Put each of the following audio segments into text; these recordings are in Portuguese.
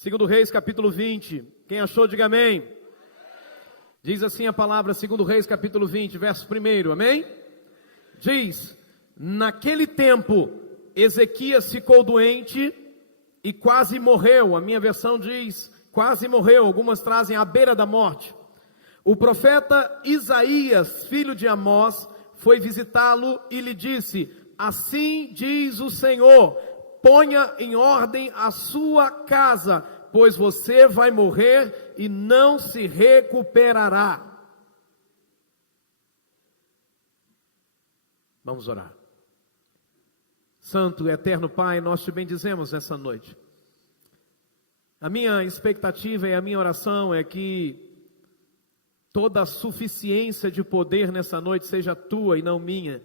Segundo Reis, capítulo 20. Quem achou, diga amém. Diz assim a palavra, segundo Reis, capítulo 20, verso 1, amém? Diz: naquele tempo, Ezequias ficou doente e quase morreu. A minha versão diz, quase morreu. Algumas trazem à beira da morte. O profeta Isaías, filho de Amós, foi visitá-lo e lhe disse: assim diz o Senhor, ponha em ordem a sua casa, pois você vai morrer e não se recuperará. Vamos orar. Santo e eterno Pai, nós te bendizemos nessa noite. A minha expectativa e a minha oração é que toda a suficiência de poder nessa noite seja tua e não minha.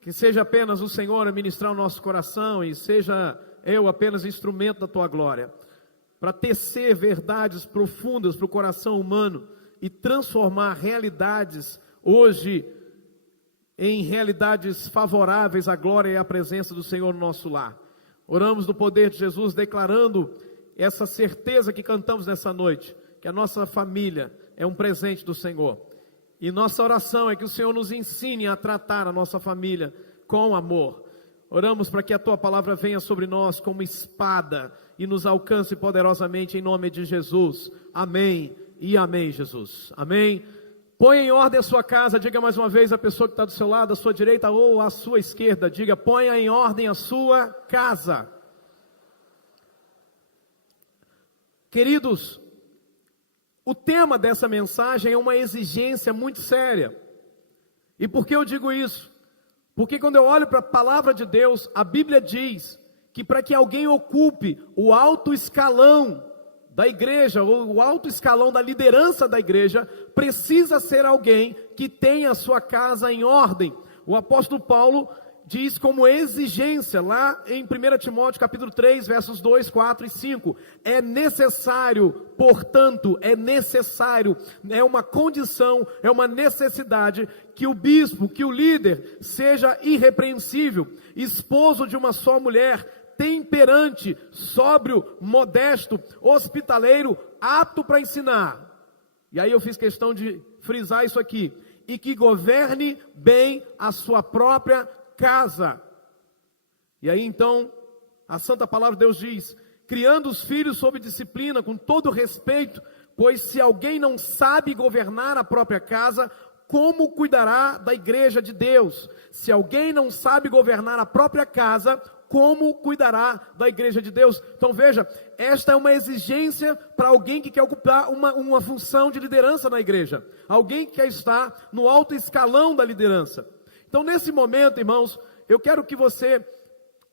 Que seja apenas o Senhor a ministrar o nosso coração e seja eu apenas instrumento da tua glória, para tecer verdades profundas para o coração humano e transformar realidades hoje em realidades favoráveis à glória e à presença do Senhor no nosso lar. Oramos no poder de Jesus, declarando essa certeza que cantamos nessa noite, que a nossa família é um presente do Senhor. E nossa oração é que o Senhor nos ensine a tratar a nossa família com amor. Oramos para que a tua palavra venha sobre nós como espada e nos alcance poderosamente em nome de Jesus. Amém e amém, Jesus. Amém. Põe em ordem a sua casa. Diga mais uma vez a pessoa que está do seu lado, à sua direita ou à sua esquerda. Diga: ponha em ordem a sua casa. Queridos, o tema dessa mensagem é uma exigência muito séria. E por que eu digo isso? Porque quando eu olho para a palavra de Deus, a Bíblia diz que para que alguém ocupe o alto escalão da igreja, ou o alto escalão da liderança da igreja, precisa ser alguém que tenha a sua casa em ordem. O apóstolo Paulo diz como exigência, lá em 1 Timóteo capítulo 3, versos 2, 4 e 5, é necessário, portanto, é uma condição, é uma necessidade, que o bispo, que o líder, seja irrepreensível, esposo de uma só mulher, temperante, sóbrio, modesto, hospitaleiro, apto para ensinar. E aí eu fiz questão de frisar isso aqui, e que governe bem a sua própria casa. E aí então, a santa palavra de Deus diz: criando os filhos sob disciplina, com todo respeito, pois se alguém não sabe governar a própria casa, como cuidará da igreja de Deus? Se alguém não sabe governar a própria casa, como cuidará da igreja de Deus? Então veja, esta é uma exigência para alguém que quer ocupar uma função de liderança na igreja, alguém que quer estar no alto escalão da liderança. Então nesse momento, irmãos, eu quero que você,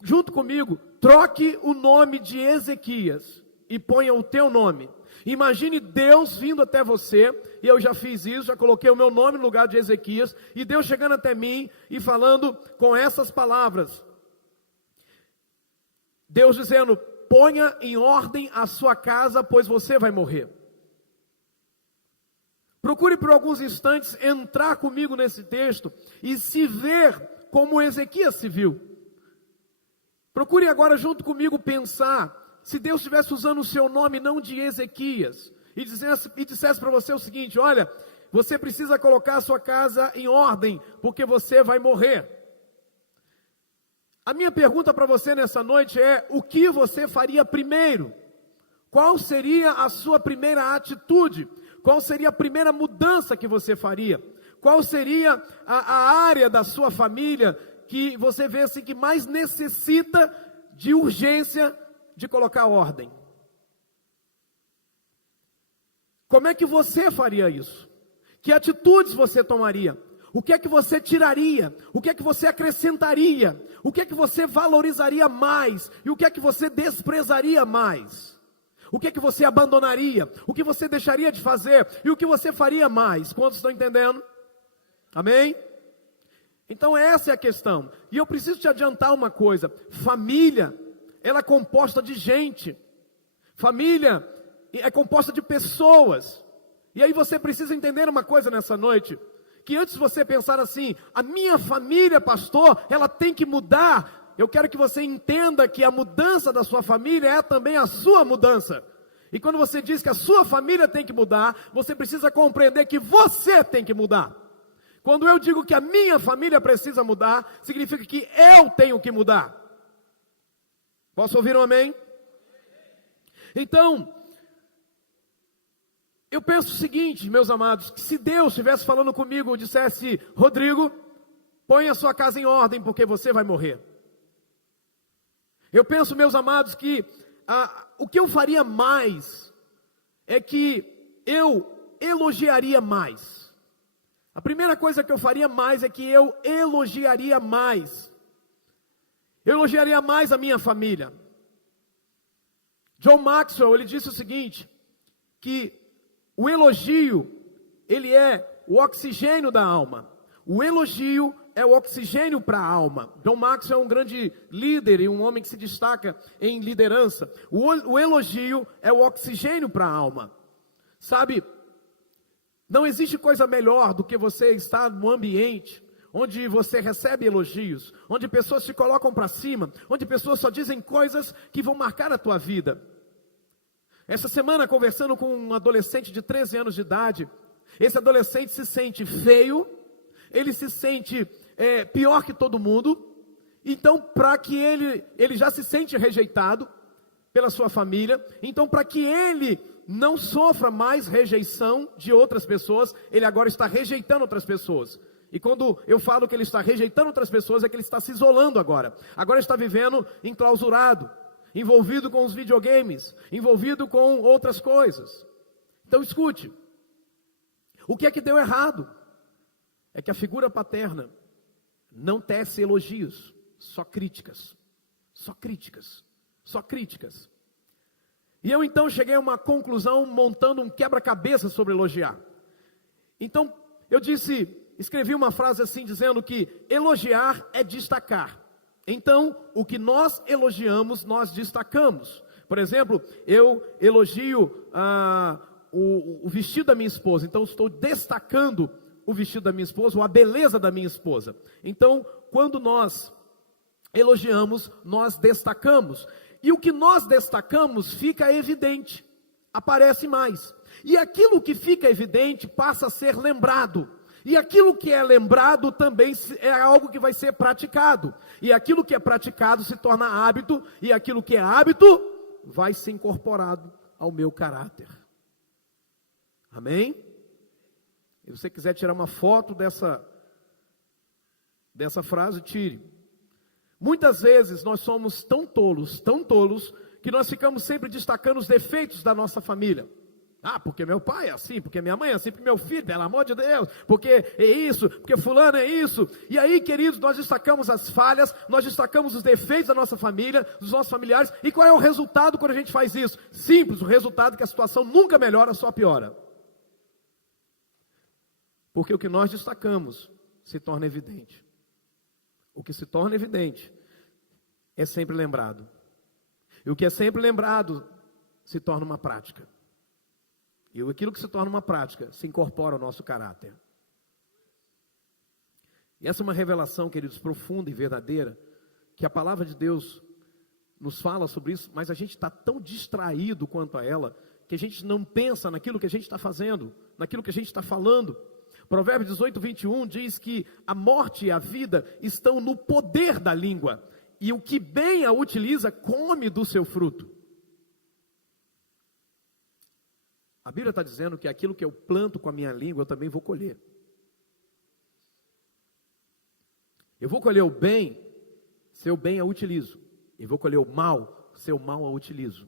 junto comigo, troque o nome de Ezequias e ponha o teu nome. Imagine Deus vindo até você, e eu já fiz isso, já coloquei o meu nome no lugar de Ezequias, e Deus chegando até mim e falando com essas palavras. Deus dizendo: ponha em ordem a sua casa, pois você vai morrer. Procure por alguns instantes entrar comigo nesse texto e se ver como Ezequias se viu. Procure agora junto comigo pensar, se Deus estivesse usando o seu nome não de Ezequias, e dissesse para você o seguinte: olha, você precisa colocar a sua casa em ordem, porque você vai morrer. A minha pergunta para você nessa noite é: o que você faria primeiro? Qual seria a sua primeira atitude? Qual seria a primeira mudança que você faria? Qual seria a área da sua família que você vê assim que mais necessita de urgência de colocar ordem? Como é que você faria isso? Que atitudes você tomaria? O que é que você tiraria? O que é que você acrescentaria? O que é que você valorizaria mais? E o que é que você desprezaria mais? O que é que você abandonaria? O que você deixaria de fazer? E o que você faria mais? Quantos estão entendendo? Amém? Então essa é a questão. E eu preciso te adiantar uma coisa: família, ela é composta de gente. Família é composta de pessoas. E aí você precisa entender uma coisa nessa noite: que antes de você pensar assim, a minha família, pastor, ela tem que mudar, eu quero que você entenda que a mudança da sua família é também a sua mudança. E quando você diz que a sua família tem que mudar, você precisa compreender que você tem que mudar. Quando eu digo que a minha família precisa mudar, significa que eu tenho que mudar. Posso ouvir um amém? Então, eu penso o seguinte, meus amados, que se Deus estivesse falando comigo, dissesse: Rodrigo, põe a sua casa em ordem, porque você vai morrer. Eu penso, meus amados, que o que eu faria mais é que eu elogiaria mais. A primeira coisa que eu faria mais é que eu elogiaria mais. Eu elogiaria mais a minha família. John Maxwell, ele disse o seguinte, que o elogio, ele é o oxigênio da alma. O elogio é o oxigênio para a alma. John Maxwell é um grande líder e um homem que se destaca em liderança. O elogio é o oxigênio para a alma. Sabe, não existe coisa melhor do que você estar num ambiente onde você recebe elogios, onde pessoas se colocam para cima, onde pessoas só dizem coisas que vão marcar a tua vida. Essa semana, conversando com um adolescente de 13 anos de idade, esse adolescente se sente feio, ele se sente pior que todo mundo. Então, para que ele já se sente rejeitado pela sua família, então para que ele não sofra mais rejeição de outras pessoas, ele agora está rejeitando outras pessoas. E quando eu falo que ele está rejeitando outras pessoas, é que ele está se isolando agora. Agora está vivendo enclausurado, envolvido com os videogames, envolvido com outras coisas. Então escute, o que é que deu errado? É que a figura paterna não tece elogios, só críticas, só críticas, só críticas. E eu então cheguei a uma conclusão montando um quebra-cabeça sobre elogiar. Então eu escrevi uma frase assim dizendo que elogiar é destacar. Então o que nós elogiamos, nós destacamos. Por exemplo, eu elogio o vestido da minha esposa, então estou destacando o vestido da minha esposa, ou a beleza da minha esposa. Então, quando nós elogiamos, nós destacamos. E o que nós destacamos fica evidente, aparece mais. E aquilo que fica evidente passa a ser lembrado. E aquilo que é lembrado também é algo que vai ser praticado. E aquilo que é praticado se torna hábito. E aquilo que é hábito vai ser incorporado ao meu caráter. Amém? Se você quiser tirar uma foto dessa frase, tire. Muitas vezes nós somos tão tolos, que nós ficamos sempre destacando os defeitos da nossa família. Porque meu pai é assim, porque minha mãe é assim, porque meu filho, pelo amor de Deus, porque é isso, porque fulano é isso. E aí, queridos, nós destacamos as falhas, nós destacamos os defeitos da nossa família, dos nossos familiares. E qual é o resultado quando a gente faz isso? Simples, o resultado é que a situação nunca melhora, só piora. Porque o que nós destacamos se torna evidente. O que se torna evidente é sempre lembrado. E o que é sempre lembrado se torna uma prática. E aquilo que se torna uma prática se incorpora ao nosso caráter. E essa é uma revelação, queridos, profunda e verdadeira, que a palavra de Deus nos fala sobre isso, mas a gente está tão distraído quanto a ela, que a gente não pensa naquilo que a gente está fazendo, naquilo que a gente está falando. Provérbios 18, 21 diz que a morte e a vida estão no poder da língua, e o que bem a utiliza, come do seu fruto. A Bíblia está dizendo que aquilo que eu planto com a minha língua, eu também vou colher. Eu vou colher o bem, se eu bem a utilizo. E vou colher o mal, se eu mal a utilizo.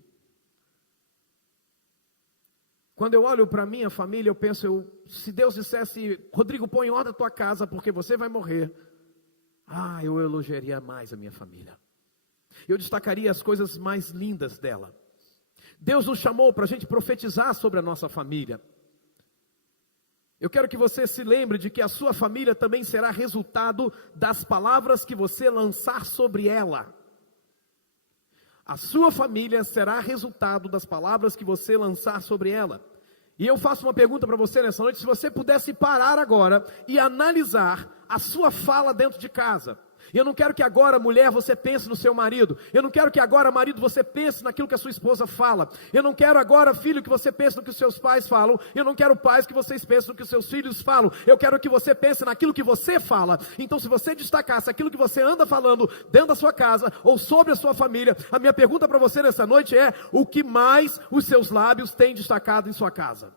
Quando eu olho para a minha família, eu penso, se Deus dissesse, Rodrigo, põe em ordem a tua casa, porque você vai morrer. Eu elogiaria mais a minha família. Eu destacaria as coisas mais lindas dela. Deus nos chamou para a gente profetizar sobre a nossa família. Eu quero que você se lembre de que a sua família também será resultado das palavras que você lançar sobre ela. A sua família será resultado das palavras que você lançar sobre ela. E eu faço uma pergunta para você nessa noite, se você pudesse parar agora e analisar a sua fala dentro de casa. E eu não quero que agora, mulher, você pense no seu marido. Eu não quero que agora, marido, você pense naquilo que a sua esposa fala. Eu não quero agora, filho, que você pense no que os seus pais falam. Eu não quero, pais, que vocês pensem no que os seus filhos falam. Eu quero que você pense naquilo que você fala. Então, se você destacasse aquilo que você anda falando dentro da sua casa ou sobre a sua família, a minha pergunta para você nessa noite é: o que mais os seus lábios têm destacado em sua casa?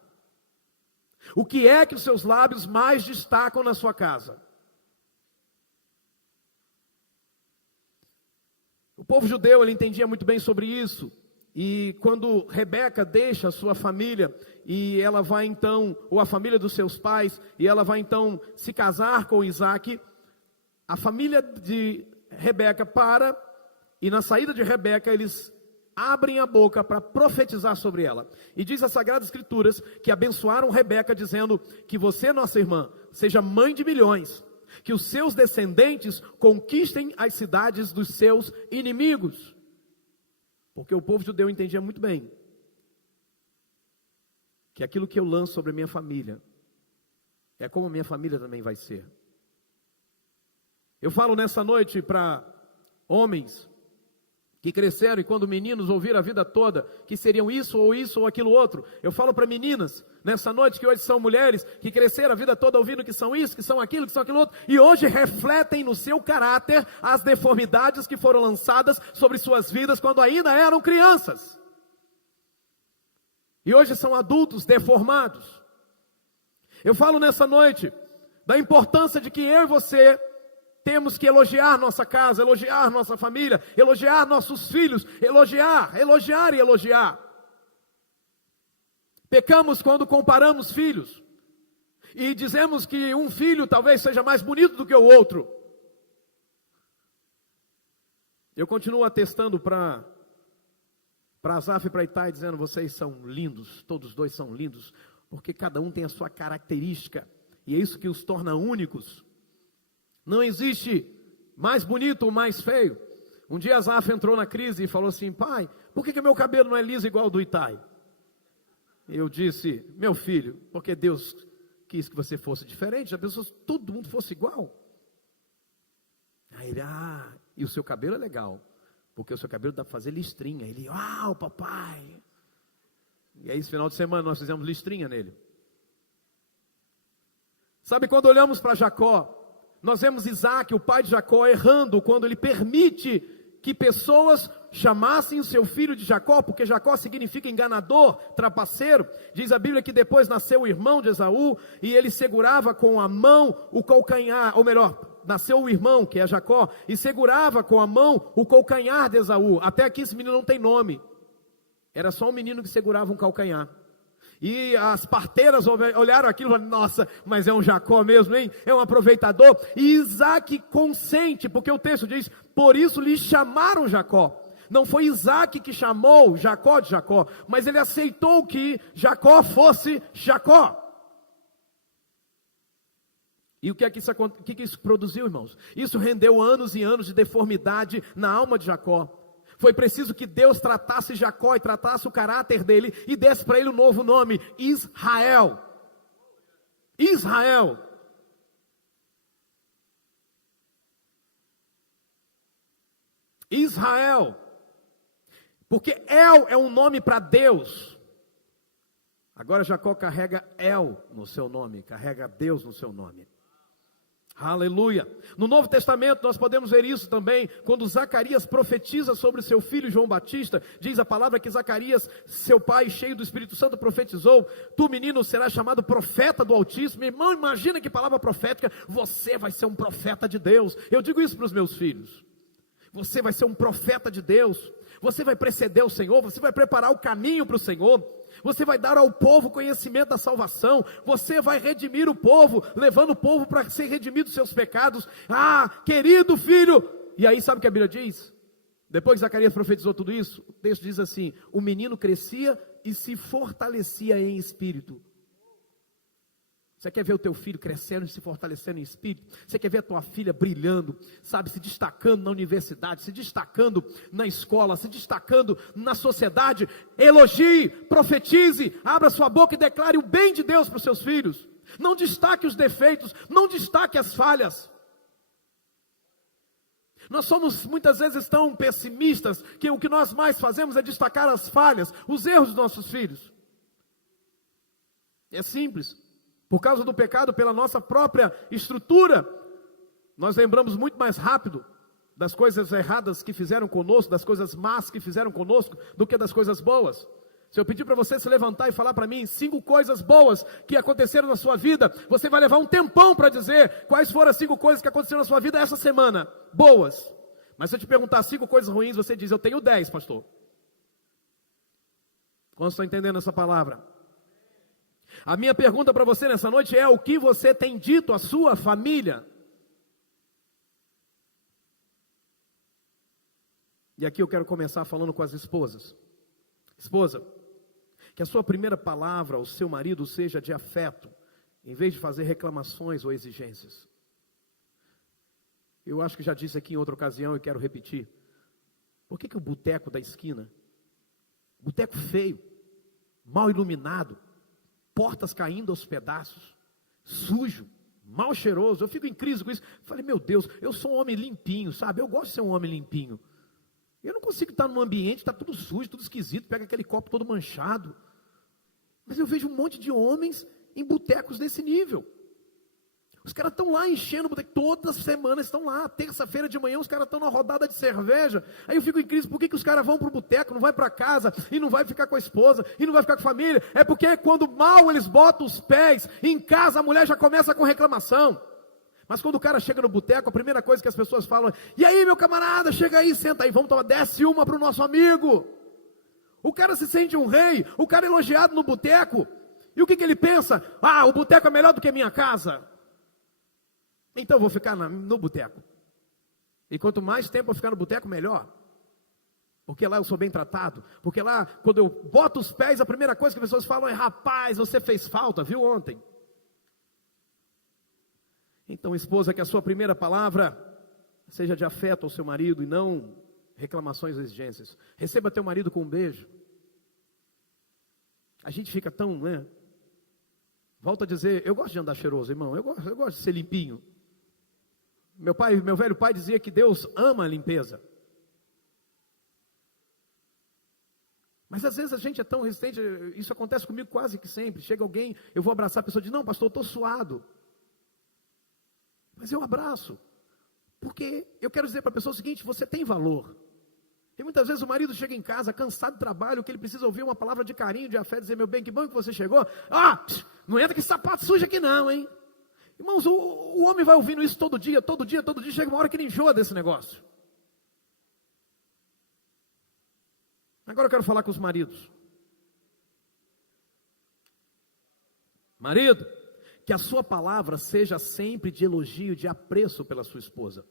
O que é que os seus lábios mais destacam na sua casa? O povo judeu, ele entendia muito bem sobre isso, e quando Rebeca deixa a sua família, e ela vai então, ou a família dos seus pais, e ela vai então se casar com Isaac, a família de Rebeca para, e na saída de Rebeca, eles abrem a boca para profetizar sobre ela, e diz as Sagradas Escrituras, que abençoaram Rebeca, dizendo que você, nossa irmã, seja mãe de milhões, que os seus descendentes conquistem as cidades dos seus inimigos. Porque o povo judeu entendia muito bem que aquilo que eu lanço sobre a minha família é como a minha família também vai ser. Eu falo nessa noite para homens que cresceram e quando meninos ouviram a vida toda que seriam isso ou aquilo outro. Eu falo para meninas nessa noite que hoje são mulheres que cresceram a vida toda ouvindo que são isso, que são aquilo outro, e hoje refletem no seu caráter as deformidades que foram lançadas sobre suas vidas quando ainda eram crianças. E hoje são adultos deformados. Eu falo nessa noite da importância de que eu e você temos que elogiar nossa casa, elogiar nossa família, elogiar nossos filhos, elogiar e elogiar. Pecamos quando comparamos filhos e dizemos que um filho talvez seja mais bonito do que o outro. Eu continuo atestando para Asaf e para Itai, dizendo: vocês são lindos, todos dois são lindos, porque cada um tem a sua característica, e é isso que os torna únicos. Não existe mais bonito ou mais feio. Um dia Asaf entrou na crise e falou assim: pai, por que meu cabelo não é liso igual ao do Itai? Eu disse: meu filho, porque Deus quis que você fosse diferente, já pensou se todo mundo fosse igual? Aí ele: e o seu cabelo é legal, porque o seu cabelo dá para fazer listrinha. Ele: uau, papai. E aí esse final de semana nós fizemos listrinha nele. Sabe, quando olhamos para Jacó, nós vemos Isaac, o pai de Jacó, errando quando ele permite que pessoas chamassem o seu filho de Jacó, porque Jacó significa enganador, trapaceiro. Diz a Bíblia que depois nasceu o irmão de Esaú, e ele segurava com a mão o calcanhar, ou melhor, nasceu o irmão, que é Jacó, e segurava com a mão o calcanhar de Esaú. Até aqui esse menino não tem nome, era só um menino que segurava um calcanhar. E as parteiras olharam aquilo e falaram: nossa, mas é um Jacó mesmo, hein? É um aproveitador. E Isaac consente, porque o texto diz: por isso lhe chamaram Jacó. Não foi Isaac que chamou Jacó de Jacó, mas ele aceitou que Jacó fosse Jacó. E o que é que isso produziu, irmãos? Isso rendeu anos e anos de deformidade na alma de Jacó. Foi preciso que Deus tratasse Jacó e tratasse o caráter dele e desse para ele um novo nome: Israel. Israel. Israel. Porque El é um nome para Deus. Agora Jacó carrega El no seu nome, carrega Deus no seu nome. Aleluia. No Novo Testamento nós podemos ver isso também, quando Zacarias profetiza sobre seu filho João Batista. Diz a palavra que Zacarias, seu pai, cheio do Espírito Santo, profetizou: tu, menino, serás chamado profeta do Altíssimo. Irmão, imagina que palavra profética. Você vai ser um profeta de Deus. Eu digo isso para os meus filhos: você vai ser um profeta de Deus. Você vai preceder o Senhor, você vai preparar o caminho para o Senhor. Você vai dar ao povo conhecimento da salvação. Você vai redimir o povo, levando o povo para ser redimido dos seus pecados. Querido filho. E aí sabe o que a Bíblia diz? Depois que Zacarias profetizou tudo isso, o texto diz assim: o menino crescia e se fortalecia em espírito. Você quer ver o teu filho crescendo e se fortalecendo em espírito? Você quer ver a tua filha brilhando, sabe, se destacando na universidade, se destacando na escola, se destacando na sociedade? Elogie, profetize, abra sua boca e declare o bem de Deus para os seus filhos. Não destaque os defeitos, não destaque as falhas. Nós somos muitas vezes tão pessimistas que o que nós mais fazemos é destacar as falhas, os erros dos nossos filhos. É simples. Por causa do pecado, pela nossa própria estrutura, nós lembramos muito mais rápido das coisas erradas que fizeram conosco, das coisas más que fizeram conosco, do que das coisas boas. Se eu pedir para você se levantar e falar para mim 5 coisas boas que aconteceram na sua vida, você vai levar um tempão para dizer quais foram as 5 coisas que aconteceram na sua vida essa semana, boas. Mas se eu te perguntar 5 coisas ruins, você diz, eu tenho 10, pastor. Quantos estão entendendo essa palavra? A minha pergunta para você nessa noite é, o que você tem dito à sua família? E aqui eu quero começar falando com as esposas. Esposa, que a sua primeira palavra ao seu marido seja de afeto, em vez de fazer reclamações ou exigências. Eu acho que já disse aqui em outra ocasião e quero repetir. Por que o boteco da esquina, boteco feio, mal iluminado, portas caindo aos pedaços, sujo, mal cheiroso, eu fico em crise com isso. Falei, meu Deus, eu sou um homem limpinho, sabe? Eu gosto de ser um homem limpinho. Eu não consigo estar num ambiente, está tudo sujo, tudo esquisito, pega aquele copo todo manchado. Mas eu vejo um monte de homens em botecos desse nível. Os caras estão lá enchendo o boteco, todas as semanas estão lá. Terça-feira de manhã os caras estão na rodada de cerveja. Aí eu fico em crise, por que os caras vão para o boteco, não vai para casa, e não vai ficar com a esposa, e não vai ficar com a família? É porque quando mal eles botam os pés em casa, a mulher já começa com reclamação. Mas quando o cara chega no boteco, a primeira coisa que as pessoas falam é, e aí meu camarada, chega aí, senta aí, vamos tomar, desce uma para o nosso amigo. O cara se sente um rei, o cara é elogiado no boteco, e o que ele pensa? Ah, o boteco é melhor do que a minha casa. Então eu vou ficar no boteco. E quanto mais tempo eu ficar no boteco, melhor. Porque lá eu sou bem tratado. Porque lá, quando eu boto os pés, a primeira coisa que as pessoas falam é, rapaz, você fez falta, viu ontem? Então, esposa, que a sua primeira palavra seja de afeto ao seu marido e não reclamações ou exigências. Receba teu marido com um beijo. A gente fica tão, né? Volto a dizer, eu gosto de andar cheiroso, irmão. Eu gosto de ser limpinho. Meu velho pai dizia que Deus ama a limpeza. Mas às vezes a gente é tão resistente, isso acontece comigo quase que sempre. Chega alguém, eu vou abraçar a pessoa e diz, não, pastor, eu estou suado. Mas eu abraço, porque eu quero dizer para a pessoa o seguinte, você tem valor. E muitas vezes o marido chega em casa, cansado do trabalho, que ele precisa ouvir uma palavra de carinho, de afeto, dizer, meu bem, que bom que você chegou. Ah, não entra com esse sapato sujo aqui não, hein? Irmãos, o homem vai ouvindo isso todo dia, chega uma hora que ele enjoa desse negócio. Agora eu quero falar com os maridos. Marido, que a sua palavra seja sempre de elogio, de apreço pela sua esposa.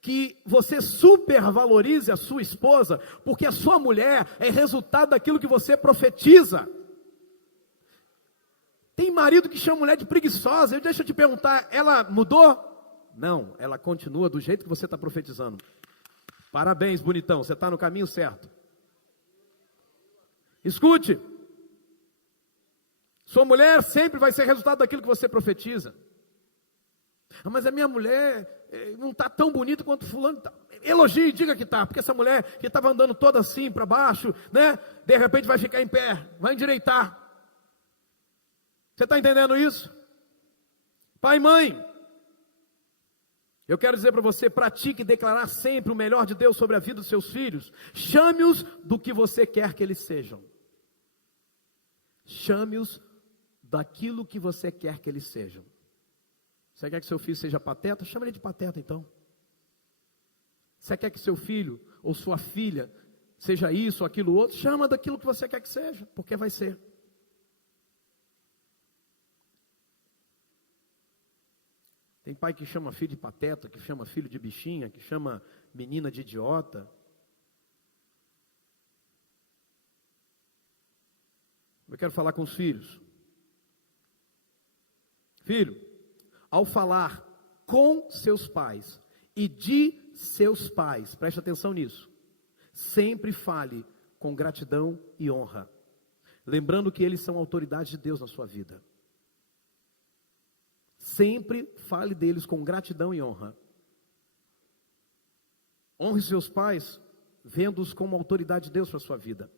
Que você supervalorize a sua esposa, porque a sua mulher é resultado daquilo que você profetiza. Tem marido que chama a mulher de preguiçosa. Deixa eu te perguntar, ela mudou? Não, ela continua do jeito que você está profetizando. Parabéns, bonitão, você está no caminho certo. Escute. Sua mulher sempre vai ser resultado daquilo que você profetiza. Ah, mas a minha mulher não está tão bonita quanto fulano. Tá. Elogie, diga que está, porque essa mulher que estava andando toda assim para baixo, né? De repente vai ficar em pé, vai endireitar. Você está entendendo isso? Pai e mãe, eu quero dizer para você, pratique declarar sempre o melhor de Deus sobre a vida dos seus filhos. Chame-os do que você quer que eles sejam. Chame-os daquilo que você quer que eles sejam. Você quer que seu filho seja pateta? Chama ele de pateta então. Você quer que seu filho ou sua filha seja isso ou aquilo outro? Chama daquilo que você quer que seja, porque vai ser. Tem pai que chama filho de pateta, que chama filho de bichinha, que chama menina de idiota. Eu quero falar com os filhos. Filho, ao falar com seus pais e de seus pais, preste atenção nisso, sempre fale com gratidão e honra, lembrando que eles são autoridade de Deus na sua vida. Sempre fale deles com gratidão e honra. Honre seus pais, vendo-os como autoridade de Deus para a sua vida.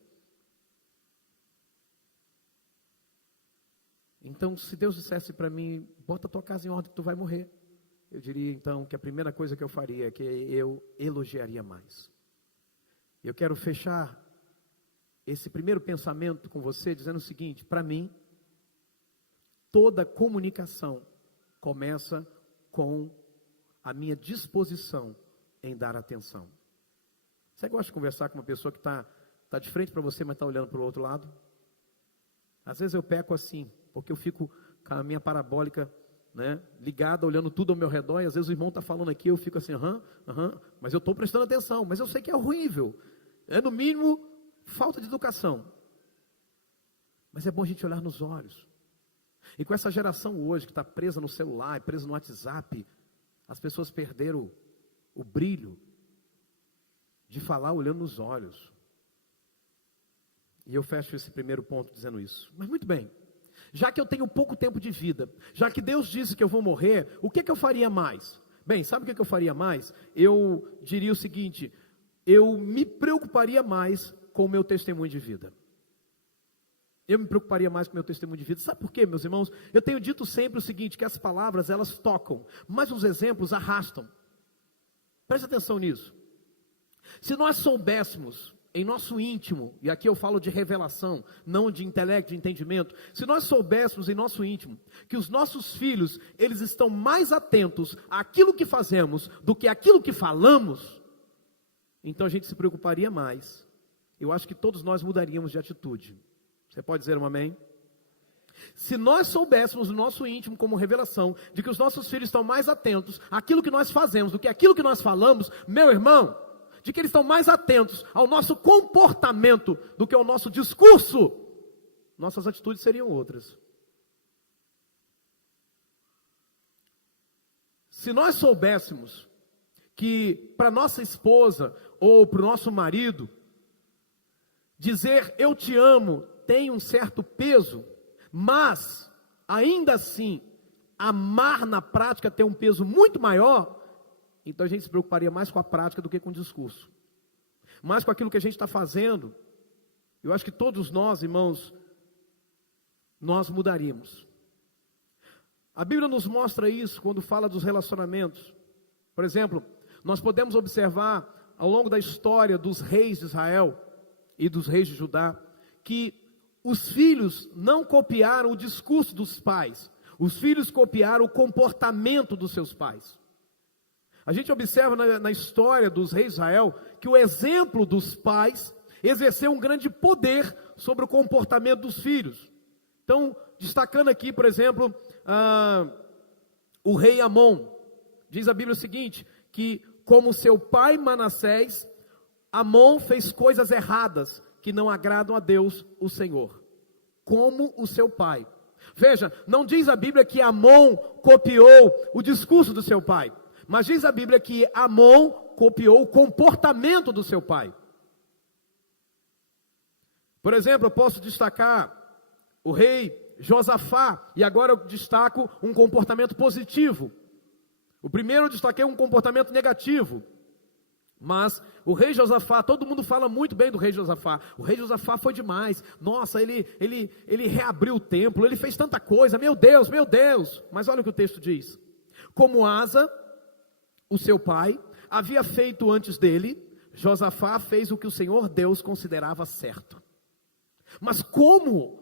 Então, se Deus dissesse para mim, bota a tua casa em ordem que tu vai morrer, eu diria então que a primeira coisa que eu faria é que eu elogiaria mais. Eu quero fechar esse primeiro pensamento com você dizendo o seguinte: para mim, toda comunicação começa com a minha disposição em dar atenção. Você gosta de conversar com uma pessoa que está de frente para você, mas está olhando para o outro lado? Às vezes eu peco assim, porque eu fico com a minha parabólica, né, ligada, olhando tudo ao meu redor, e às vezes o irmão está falando aqui, eu fico assim, mas eu estou prestando atenção, mas eu sei que é horrível, é no mínimo falta de educação, mas é bom a gente olhar nos olhos. E com essa geração hoje que está presa no celular, presa no WhatsApp, as pessoas perderam o brilho de falar olhando nos olhos. E eu fecho esse primeiro ponto dizendo isso. Mas muito bem, já que eu tenho pouco tempo de vida, já que Deus disse que eu vou morrer, o que eu faria mais? Bem, sabe o que eu faria mais? Eu diria o seguinte: eu me preocuparia mais com o meu testemunho de vida. Eu me preocuparia mais com o meu testemunho de vida. Sabe por quê, meus irmãos? Eu tenho dito sempre o seguinte, que as palavras, elas tocam, mas os exemplos arrastam. Preste atenção nisso. Se nós soubéssemos em nosso íntimo, e aqui eu falo de revelação, não de intelecto, de entendimento, se nós soubéssemos em nosso íntimo que os nossos filhos, eles estão mais atentos àquilo que fazemos do que àquilo que falamos, então a gente se preocuparia mais. Eu acho que todos nós mudaríamos de atitude. Você pode dizer um amém? Se nós soubéssemos no nosso íntimo como revelação de que os nossos filhos estão mais atentos àquilo que nós fazemos do que àquilo que nós falamos, meu irmão, de que eles estão mais atentos ao nosso comportamento do que ao nosso discurso, nossas atitudes seriam outras. Se nós soubéssemos que para nossa esposa ou para o nosso marido, dizer eu te amo tem um certo peso, mas ainda assim, amar na prática tem um peso muito maior, então a gente se preocuparia mais com a prática do que com o discurso, mais com aquilo que a gente está fazendo. Eu acho que todos nós, irmãos, nós mudaríamos. A Bíblia nos mostra isso quando fala dos relacionamentos. Por exemplo, nós podemos observar ao longo da história dos reis de Israel e dos reis de Judá, que os filhos não copiaram o discurso dos pais, os filhos copiaram o comportamento dos seus pais. A gente observa na história dos reis de Israel que o exemplo dos pais exerceu um grande poder sobre o comportamento dos filhos. Então, destacando aqui, por exemplo, o rei Amon, diz a Bíblia o seguinte, que como seu pai Manassés, Amon fez coisas erradas que não agradam a Deus, o Senhor, como o seu pai. Veja, não diz a Bíblia que Amon copiou o discurso do seu pai, mas diz a Bíblia que Amon copiou o comportamento do seu pai. Por exemplo, eu posso destacar o rei Josafá, e agora eu destaco um comportamento positivo. O primeiro eu destaquei um comportamento negativo, mas o rei Josafá, todo mundo fala muito bem do rei Josafá. O rei Josafá foi demais. Nossa, ele reabriu o templo, ele fez tanta coisa, meu Deus, meu Deus. Mas olha o que o texto diz. Como Asa, o seu pai, havia feito antes dele, Josafá fez o que o Senhor Deus considerava certo. Mas como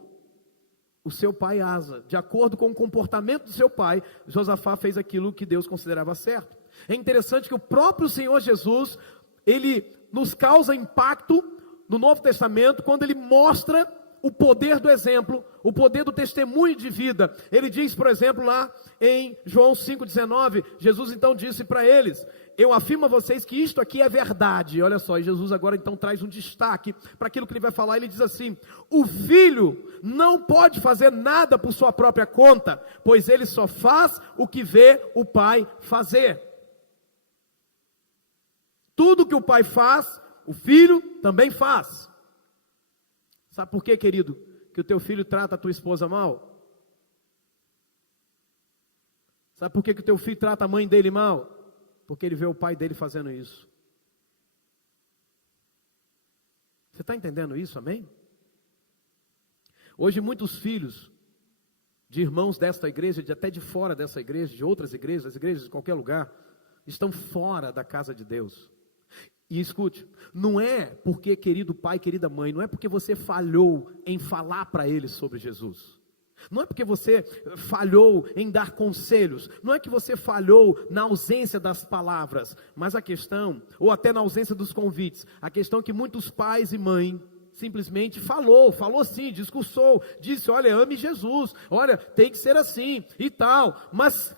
o seu pai Asa, de acordo com o comportamento do seu pai, Josafá fez aquilo que Deus considerava certo. É interessante que o próprio Senhor Jesus, ele nos causa impacto no Novo Testamento, quando ele mostra o poder do exemplo, o poder do testemunho de vida. Ele diz, por exemplo, lá em João 5,19, Jesus então disse para eles, eu afirmo a vocês que isto aqui é verdade. Olha só, e Jesus agora então traz um destaque para aquilo que ele vai falar. Ele diz assim, o filho não pode fazer nada por sua própria conta, pois ele só faz o que vê o pai fazer. Tudo que o pai faz, o filho também faz. Sabe por quê, querido? Que o teu filho trata a tua esposa mal? Sabe por quê que o teu filho trata a mãe dele mal? Porque ele vê o pai dele fazendo isso. Você está entendendo isso, amém? Hoje muitos filhos de irmãos desta igreja, até de fora dessa igreja, de outras igrejas, as igrejas de qualquer lugar, estão fora da casa de Deus. E escute, não é porque, querido pai, querida mãe, não é porque você falhou em falar para eles sobre Jesus. Não é porque você falhou em dar conselhos, não é que você falhou na ausência das palavras, mas a questão, ou até na ausência dos convites, a questão é que muitos pais e mães simplesmente falou sim, discursou, disse, olha, ame Jesus, olha, tem que ser assim e tal, mas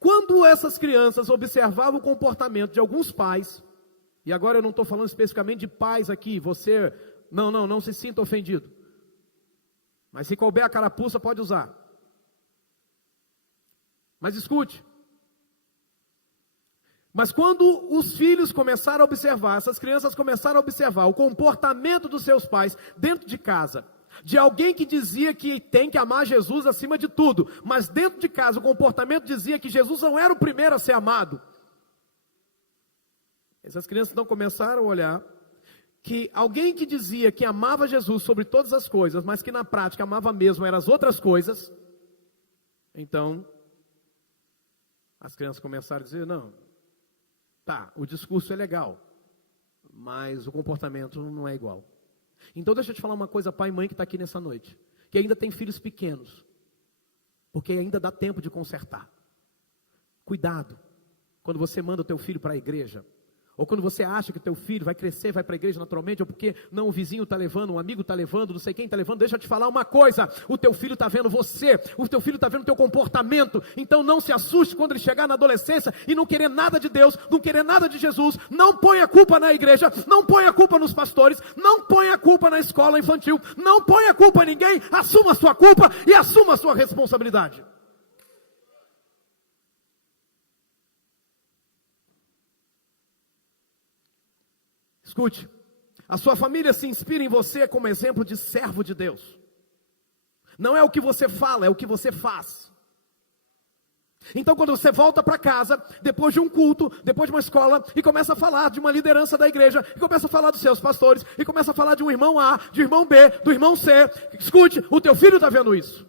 quando essas crianças observavam o comportamento de alguns pais, e agora eu não estou falando especificamente de pais aqui, você, não se sinta ofendido, mas se couber a carapuça pode usar, mas escute, mas quando os filhos começaram a observar, essas crianças começaram a observar o comportamento dos seus pais dentro de casa, de alguém que dizia que tem que amar Jesus acima de tudo, mas dentro de casa o comportamento dizia que Jesus não era o primeiro a ser amado. Essas crianças então começaram a olhar que alguém que dizia que amava Jesus sobre todas as coisas, mas que na prática amava mesmo eram as outras coisas, então as crianças começaram a dizer, não, tá, o discurso é legal, mas o comportamento não é igual. Então deixa eu te falar uma coisa, pai e mãe que está aqui nessa noite, que ainda tem filhos pequenos, porque ainda dá tempo de consertar. Cuidado, quando você manda o teu filho para a igreja, ou quando você acha que o teu filho vai crescer, vai para a igreja naturalmente, ou porque não, o vizinho está levando, um amigo está levando, não sei quem está levando, deixa eu te falar uma coisa, o teu filho está vendo você, o teu filho está vendo o teu comportamento, então não se assuste quando ele chegar na adolescência e não querer nada de Deus, não querer nada de Jesus, não ponha culpa na igreja, não ponha culpa nos pastores, não ponha culpa na escola infantil, não ponha culpa em ninguém, assuma a sua culpa e assuma a sua responsabilidade. Escute, a sua família se inspira em você como exemplo de servo de Deus. Não é o que você fala, é o que você faz. Então quando você volta para casa, depois de um culto, depois de uma escola, e começa a falar de uma liderança da igreja, e começa a falar dos seus pastores, e começa a falar de um irmão A, de um irmão B, do irmão C, escute, o teu filho está vendo isso.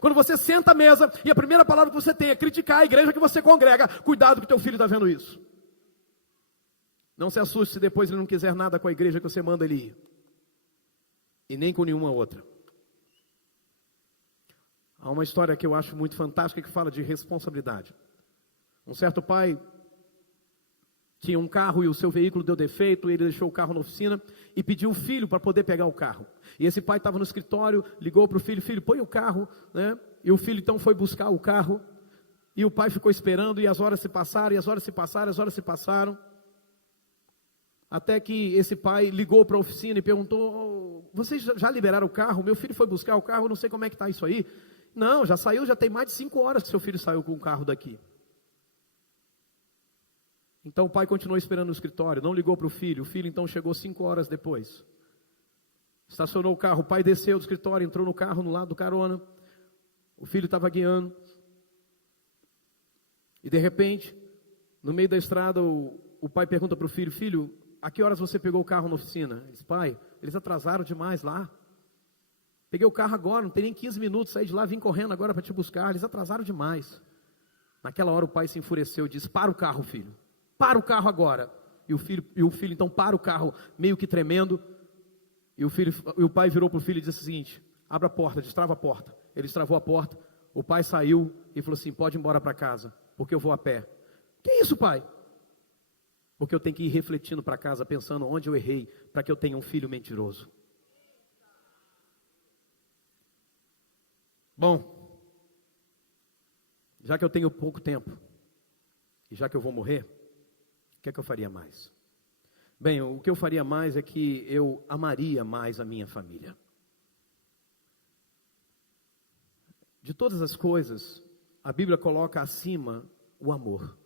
Quando você senta à mesa, e a primeira palavra que você tem é criticar a igreja que você congrega, cuidado que o teu filho está vendo isso. Não se assuste se depois ele não quiser nada com a igreja que você manda ele ir. E nem com nenhuma outra. Há uma história que eu acho muito fantástica que fala de responsabilidade. Um certo pai tinha um carro e o seu veículo deu defeito, ele deixou o carro na oficina e pediu o filho para poder pegar o carro. E esse pai estava no escritório, ligou para o filho, filho, põe o carro, né? E o filho então foi buscar o carro, e o pai ficou esperando, e as horas se passaram, e as horas se passaram, as horas se passaram. Até que esse pai ligou para a oficina e perguntou, vocês já liberaram o carro? Meu filho foi buscar o carro, não sei como é que está isso aí. Não, já saiu, já tem mais de 5 horas que seu filho saiu com o carro daqui. Então o pai continuou esperando no escritório, não ligou para o filho então chegou 5 horas depois. Estacionou o carro, o pai desceu do escritório, entrou no carro no lado do carona, o filho estava guiando. E de repente, no meio da estrada, o pai pergunta para o filho, filho, a que horas você pegou o carro na oficina? Ele diz, pai, eles atrasaram demais lá. Peguei o carro agora, não tem nem 15 minutos, saí de lá, vim correndo agora para te buscar, eles atrasaram demais. Naquela hora o pai se enfureceu e disse, para o carro, filho, para o carro agora. E o filho então para o carro, meio que tremendo, e o pai virou para o filho e disse o seguinte, abra a porta, destrava a porta. Ele destravou a porta, o pai saiu e falou assim, pode ir embora para casa, porque eu vou a pé. Que isso, pai? Porque eu tenho que ir refletindo para casa, pensando onde eu errei, para que eu tenha um filho mentiroso. Bom, já que eu tenho pouco tempo, e já que eu vou morrer, o que é que eu faria mais? Bem, o que eu faria mais é que eu amaria mais a minha família. De todas as coisas, a Bíblia coloca acima o amor.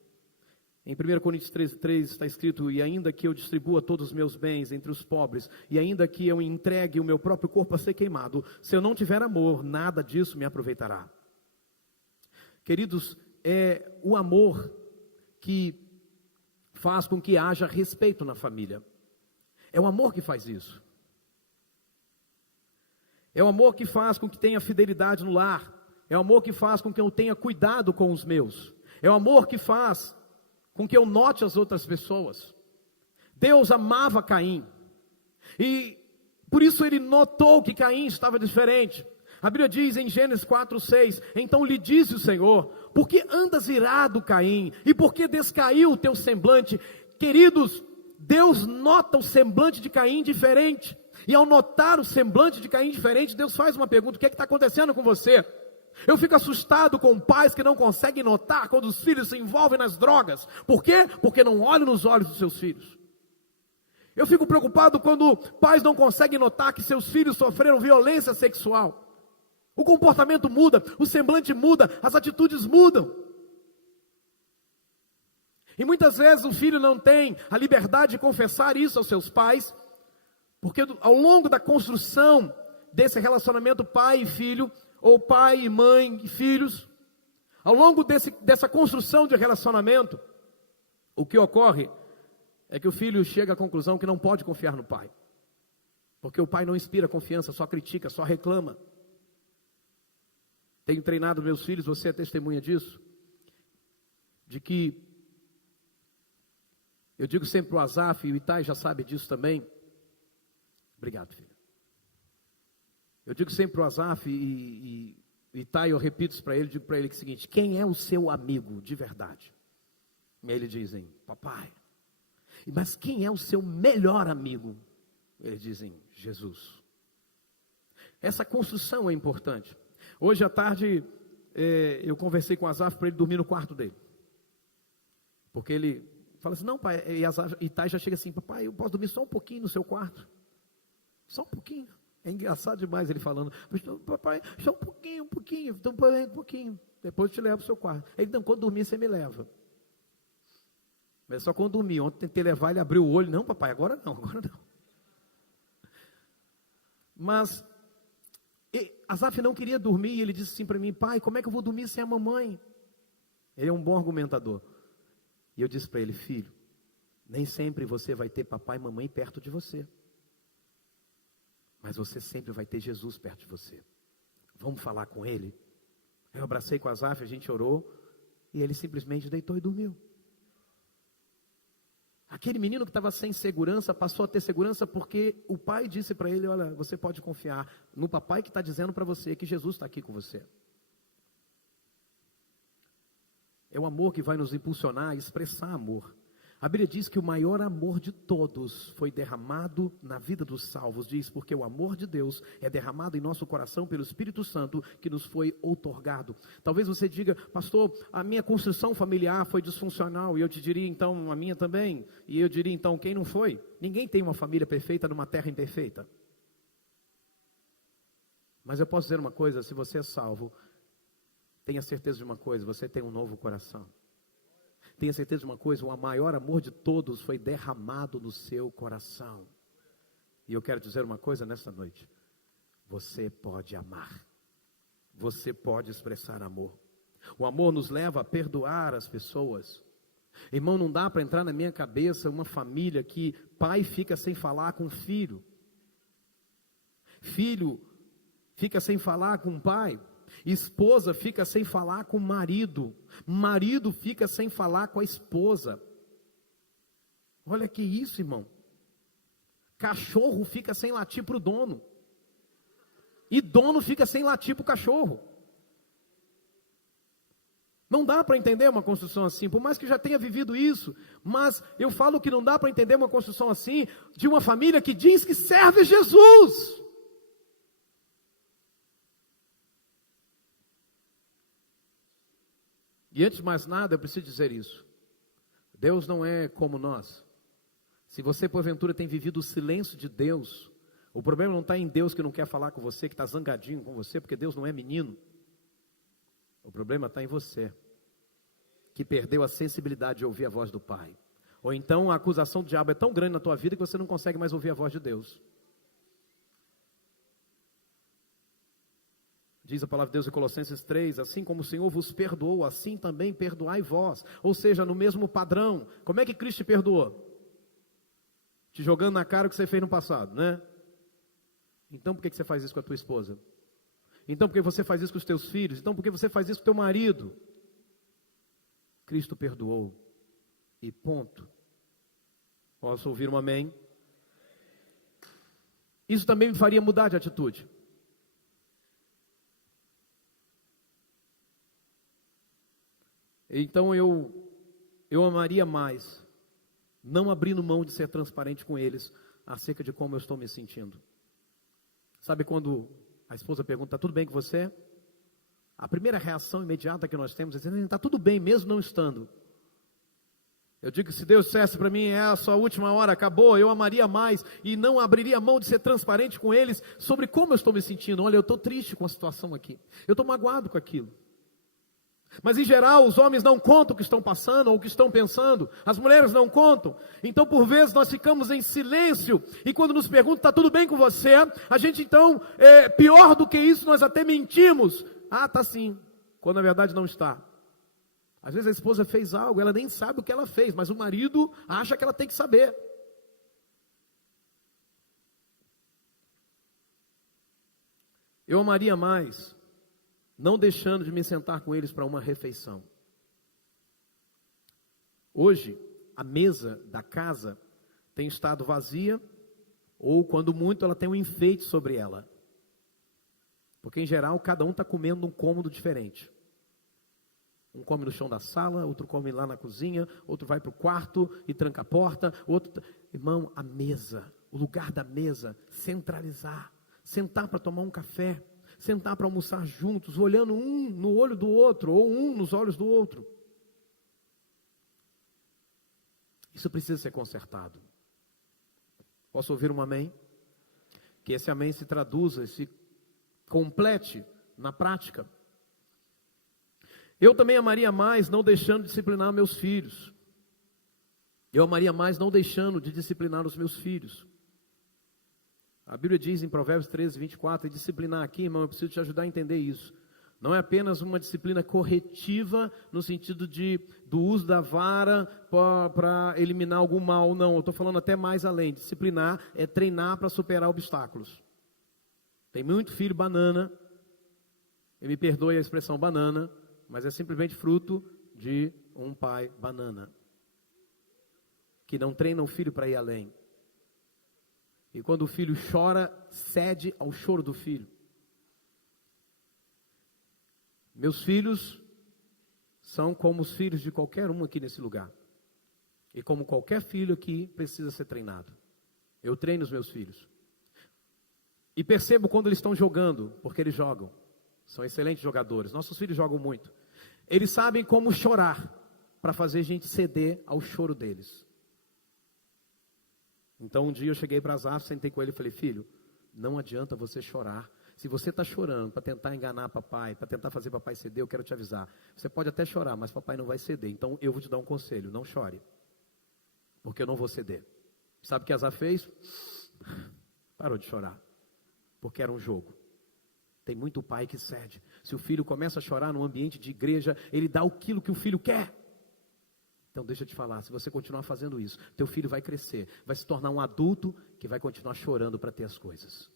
Em 1 Coríntios 13:3 está escrito, e ainda que eu distribua todos os meus bens entre os pobres, e ainda que eu entregue o meu próprio corpo a ser queimado, se eu não tiver amor, nada disso me aproveitará. Queridos, é o amor que faz com que haja respeito na família. É o amor que faz isso. É o amor que faz com que tenha fidelidade no lar. É o amor que faz com que eu tenha cuidado com os meus. É o amor que faz com que eu note as outras pessoas. Deus amava Caim. E por isso ele notou que Caim estava diferente. A Bíblia diz em Gênesis 4:6, então lhe disse o Senhor, por que andas irado, Caim? E por que descaiu o teu semblante? Queridos, Deus nota o semblante de Caim diferente. E ao notar o semblante de Caim diferente, Deus faz uma pergunta: o que está acontecendo com você? Eu fico assustado com pais que não conseguem notar quando os filhos se envolvem nas drogas. Por quê? Porque não olham nos olhos dos seus filhos. Eu fico preocupado quando pais não conseguem notar que seus filhos sofreram violência sexual. O comportamento muda, o semblante muda, as atitudes mudam. E muitas vezes o filho não tem a liberdade de confessar isso aos seus pais, porque ao longo da construção desse relacionamento pai e filho, ou pai e mãe e filhos, ao longo dessa construção de relacionamento, o que ocorre é que o filho chega à conclusão que não pode confiar no pai, porque o pai não inspira confiança, só critica, só reclama. Tenho treinado meus filhos, você é testemunha disso, de que, eu digo sempre para o Azaf, e o Itai já sabe disso também. Obrigado, filho. Eu digo sempre para o Azaf e Itai, eu repito isso para ele, digo para ele que é o seguinte: quem é o seu amigo de verdade? E aí eles dizem: papai. Mas quem é o seu melhor amigo? Eles dizem: Jesus. Essa construção é importante. Hoje à tarde, eu conversei com o Azaf para ele dormir no quarto dele. Porque ele fala assim: não, pai, e Itai já chega assim: papai, eu posso dormir só um pouquinho no seu quarto? Só um pouquinho. É engraçado demais ele falando: papai, só um pouquinho, então um pouquinho. Depois eu te levo para o seu quarto. Ele: não, quando dormir você me leva. Mas só quando dormir. Ontem tentei levar, ele abriu o olho: não, papai, agora não. Mas Azaf não queria dormir, e ele disse assim para mim: pai, como é que eu vou dormir sem a mamãe? Ele é um bom argumentador. E eu disse para ele: filho, nem sempre você vai ter papai e mamãe perto de você, mas você sempre vai ter Jesus perto de você. Vamos falar com ele? Eu abracei com Azaf, a gente orou, e ele simplesmente deitou e dormiu. Aquele menino que estava sem segurança, passou a ter segurança porque o pai disse para ele: olha, você pode confiar no papai que está dizendo para você que Jesus está aqui com você. É o amor que vai nos impulsionar a expressar amor. A Bíblia diz que o maior amor de todos foi derramado na vida dos salvos. Diz: porque o amor de Deus é derramado em nosso coração pelo Espírito Santo que nos foi outorgado. Talvez você diga: pastor, a minha construção familiar foi disfuncional. E eu te diria então: a minha também. E eu diria então: quem não foi? Ninguém tem uma família perfeita numa terra imperfeita. Mas eu posso dizer uma coisa: se você é salvo, tenha certeza de uma coisa: você tem um novo coração. Tenha certeza de uma coisa: o maior amor de todos foi derramado no seu coração. E eu quero dizer uma coisa nessa noite: você pode amar, você pode expressar amor. O amor nos leva a perdoar as pessoas. Irmão, não dá para entrar na minha cabeça uma família que pai fica sem falar com filho, filho fica sem falar com pai, esposa fica sem falar com o marido, marido fica sem falar com a esposa. Olha que isso, irmão. Cachorro fica sem latir para o dono, e dono fica sem latir para o cachorro. Não dá para entender uma construção assim, por mais que já tenha vivido isso. Mas eu falo que não dá para entender uma construção assim de uma família que diz que serve Jesus. E antes de mais nada, eu preciso dizer isso: Deus não é como nós. Se você porventura tem vivido o silêncio de Deus, o problema não está em Deus que não quer falar com você, que está zangadinho com você, porque Deus não é menino. O problema está em você, que perdeu a sensibilidade de ouvir a voz do Pai. Ou então a acusação do diabo é tão grande na tua vida que você não consegue mais ouvir a voz de Deus. Diz a palavra de Deus em Colossenses 3, assim como o Senhor vos perdoou, assim também perdoai vós. Ou seja, no mesmo padrão. Como é que Cristo te perdoou? te jogando na cara o que você fez no passado, né? Então por que você faz isso com a tua esposa? Então por que você faz isso com os teus filhos? Então por que você faz isso com o teu marido? Cristo perdoou. E ponto. Posso ouvir um amém? Isso também me faria mudar de atitude. Então eu amaria mais, não abrindo mão de ser transparente com eles, acerca de como eu estou me sentindo. Sabe quando a esposa pergunta, está tudo bem com você? A primeira reação imediata que nós temos é dizer, está tudo bem mesmo não estando. Eu digo que se Deus dissesse para mim, é a sua última hora, acabou, eu amaria mais e não abriria mão de ser transparente com eles sobre como eu estou me sentindo. Olha, eu estou triste com a situação aqui, eu estou magoado com aquilo. Mas em geral os homens não contam o que estão passando ou o que estão pensando, as mulheres não contam. Então por vezes nós ficamos em silêncio e quando nos perguntam, está tudo bem com você? A gente então, pior do que isso, nós até mentimos. Ah, está sim, quando na verdade não está. Às vezes a esposa fez algo, ela nem sabe o que ela fez, mas o marido acha que ela tem que saber. Eu amaria mais, não deixando de me sentar com eles para uma refeição. Hoje, a mesa da casa tem estado vazia, ou quando muito ela tem um enfeite sobre ela. Porque em geral, cada um está comendo num cômodo diferente. Um come no chão da sala, outro come lá na cozinha, outro vai para o quarto e tranca a porta, outro... Irmão, a mesa, o lugar da mesa, centralizar, sentar para tomar um café, sentar para almoçar juntos, olhando um no olho do outro, ou um nos olhos do outro. Isso precisa ser consertado. Posso ouvir um amém? Que esse amém se traduza, se complete na prática. Eu também amaria mais não deixando de disciplinar meus filhos. Eu amaria mais não deixando de disciplinar os meus filhos. A Bíblia diz em Provérbios 13, 24, e disciplinar aqui, irmão, eu preciso te ajudar a entender isso. Não é apenas uma disciplina corretiva, no sentido do uso da vara para eliminar algum mal, não. Eu estou falando até mais além. Disciplinar é treinar para superar obstáculos. Tem muito filho banana, e me perdoe a expressão banana, mas é simplesmente fruto de um pai banana, que não treina o filho para ir além. E quando o filho chora, cede ao choro do filho. Meus filhos são como os filhos de qualquer um aqui nesse lugar. E como qualquer filho aqui precisa ser treinado. Eu treino os meus filhos. E percebo quando eles estão jogando, porque eles jogam. São excelentes jogadores. Nossos filhos jogam muito. Eles sabem como chorar para fazer a gente ceder ao choro deles. Então um dia eu cheguei para Azaf, sentei com ele e falei, filho, não adianta você chorar. Se você está chorando para tentar enganar papai, para tentar fazer papai ceder, eu quero te avisar. Você pode até chorar, mas papai não vai ceder. Então eu vou te dar um conselho, não chore. Porque eu não vou ceder. Sabe o que Azaf fez? Parou de chorar. Porque era um jogo. Tem muito pai que cede. Se o filho começa a chorar num ambiente de igreja, ele dá aquilo que o filho quer. Então deixa eu te falar, se você continuar fazendo isso, teu filho vai crescer, vai se tornar um adulto que vai continuar chorando para ter as coisas.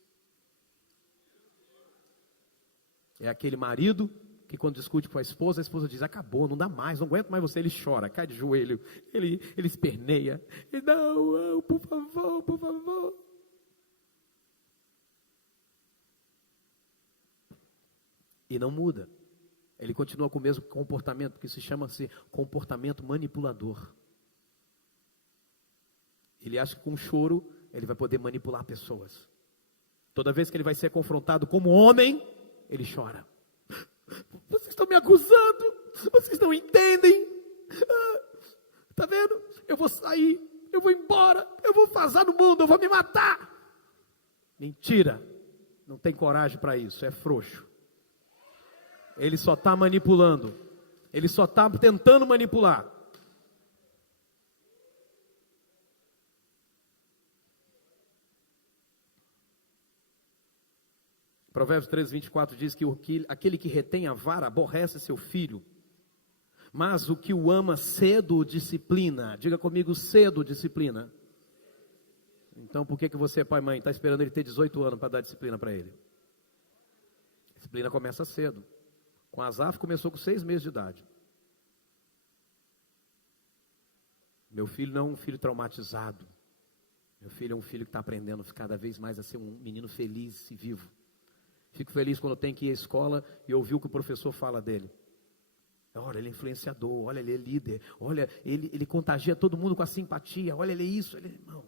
É aquele marido que quando discute com a esposa diz, acabou, não dá mais, não aguento mais você, ele chora, cai de joelho, ele esperneia, e não, por favor, por favor. E não muda. Ele continua com o mesmo comportamento, que se chama-se comportamento manipulador. Ele acha que com choro, ele vai poder manipular pessoas. Toda vez que ele vai ser confrontado como homem, ele chora. Vocês estão me acusando, vocês não entendem. Tá vendo? Eu vou sair, eu vou embora, eu vou vazar no mundo, eu vou me matar. Mentira, não tem coragem para isso, é frouxo. Ele só está manipulando. Ele só está tentando manipular. Provérbios 13, 24 diz que aquele que retém a vara aborrece seu filho. Mas o que o ama cedo o disciplina. Diga comigo, cedo disciplina. Então por que você, pai e mãe, está esperando ele ter 18 anos para dar disciplina para ele? A disciplina começa cedo. Com Asaf começou com 6 meses de idade. Meu filho não é um filho traumatizado. Meu filho é um filho que está aprendendo cada vez mais a ser um menino feliz e vivo. Fico feliz quando eu tenho que ir à escola e ouvir o que o professor fala dele. Olha, ele é influenciador, olha, ele é líder, olha, ele contagia todo mundo com a simpatia, olha, ele é isso, ele é... Irmão,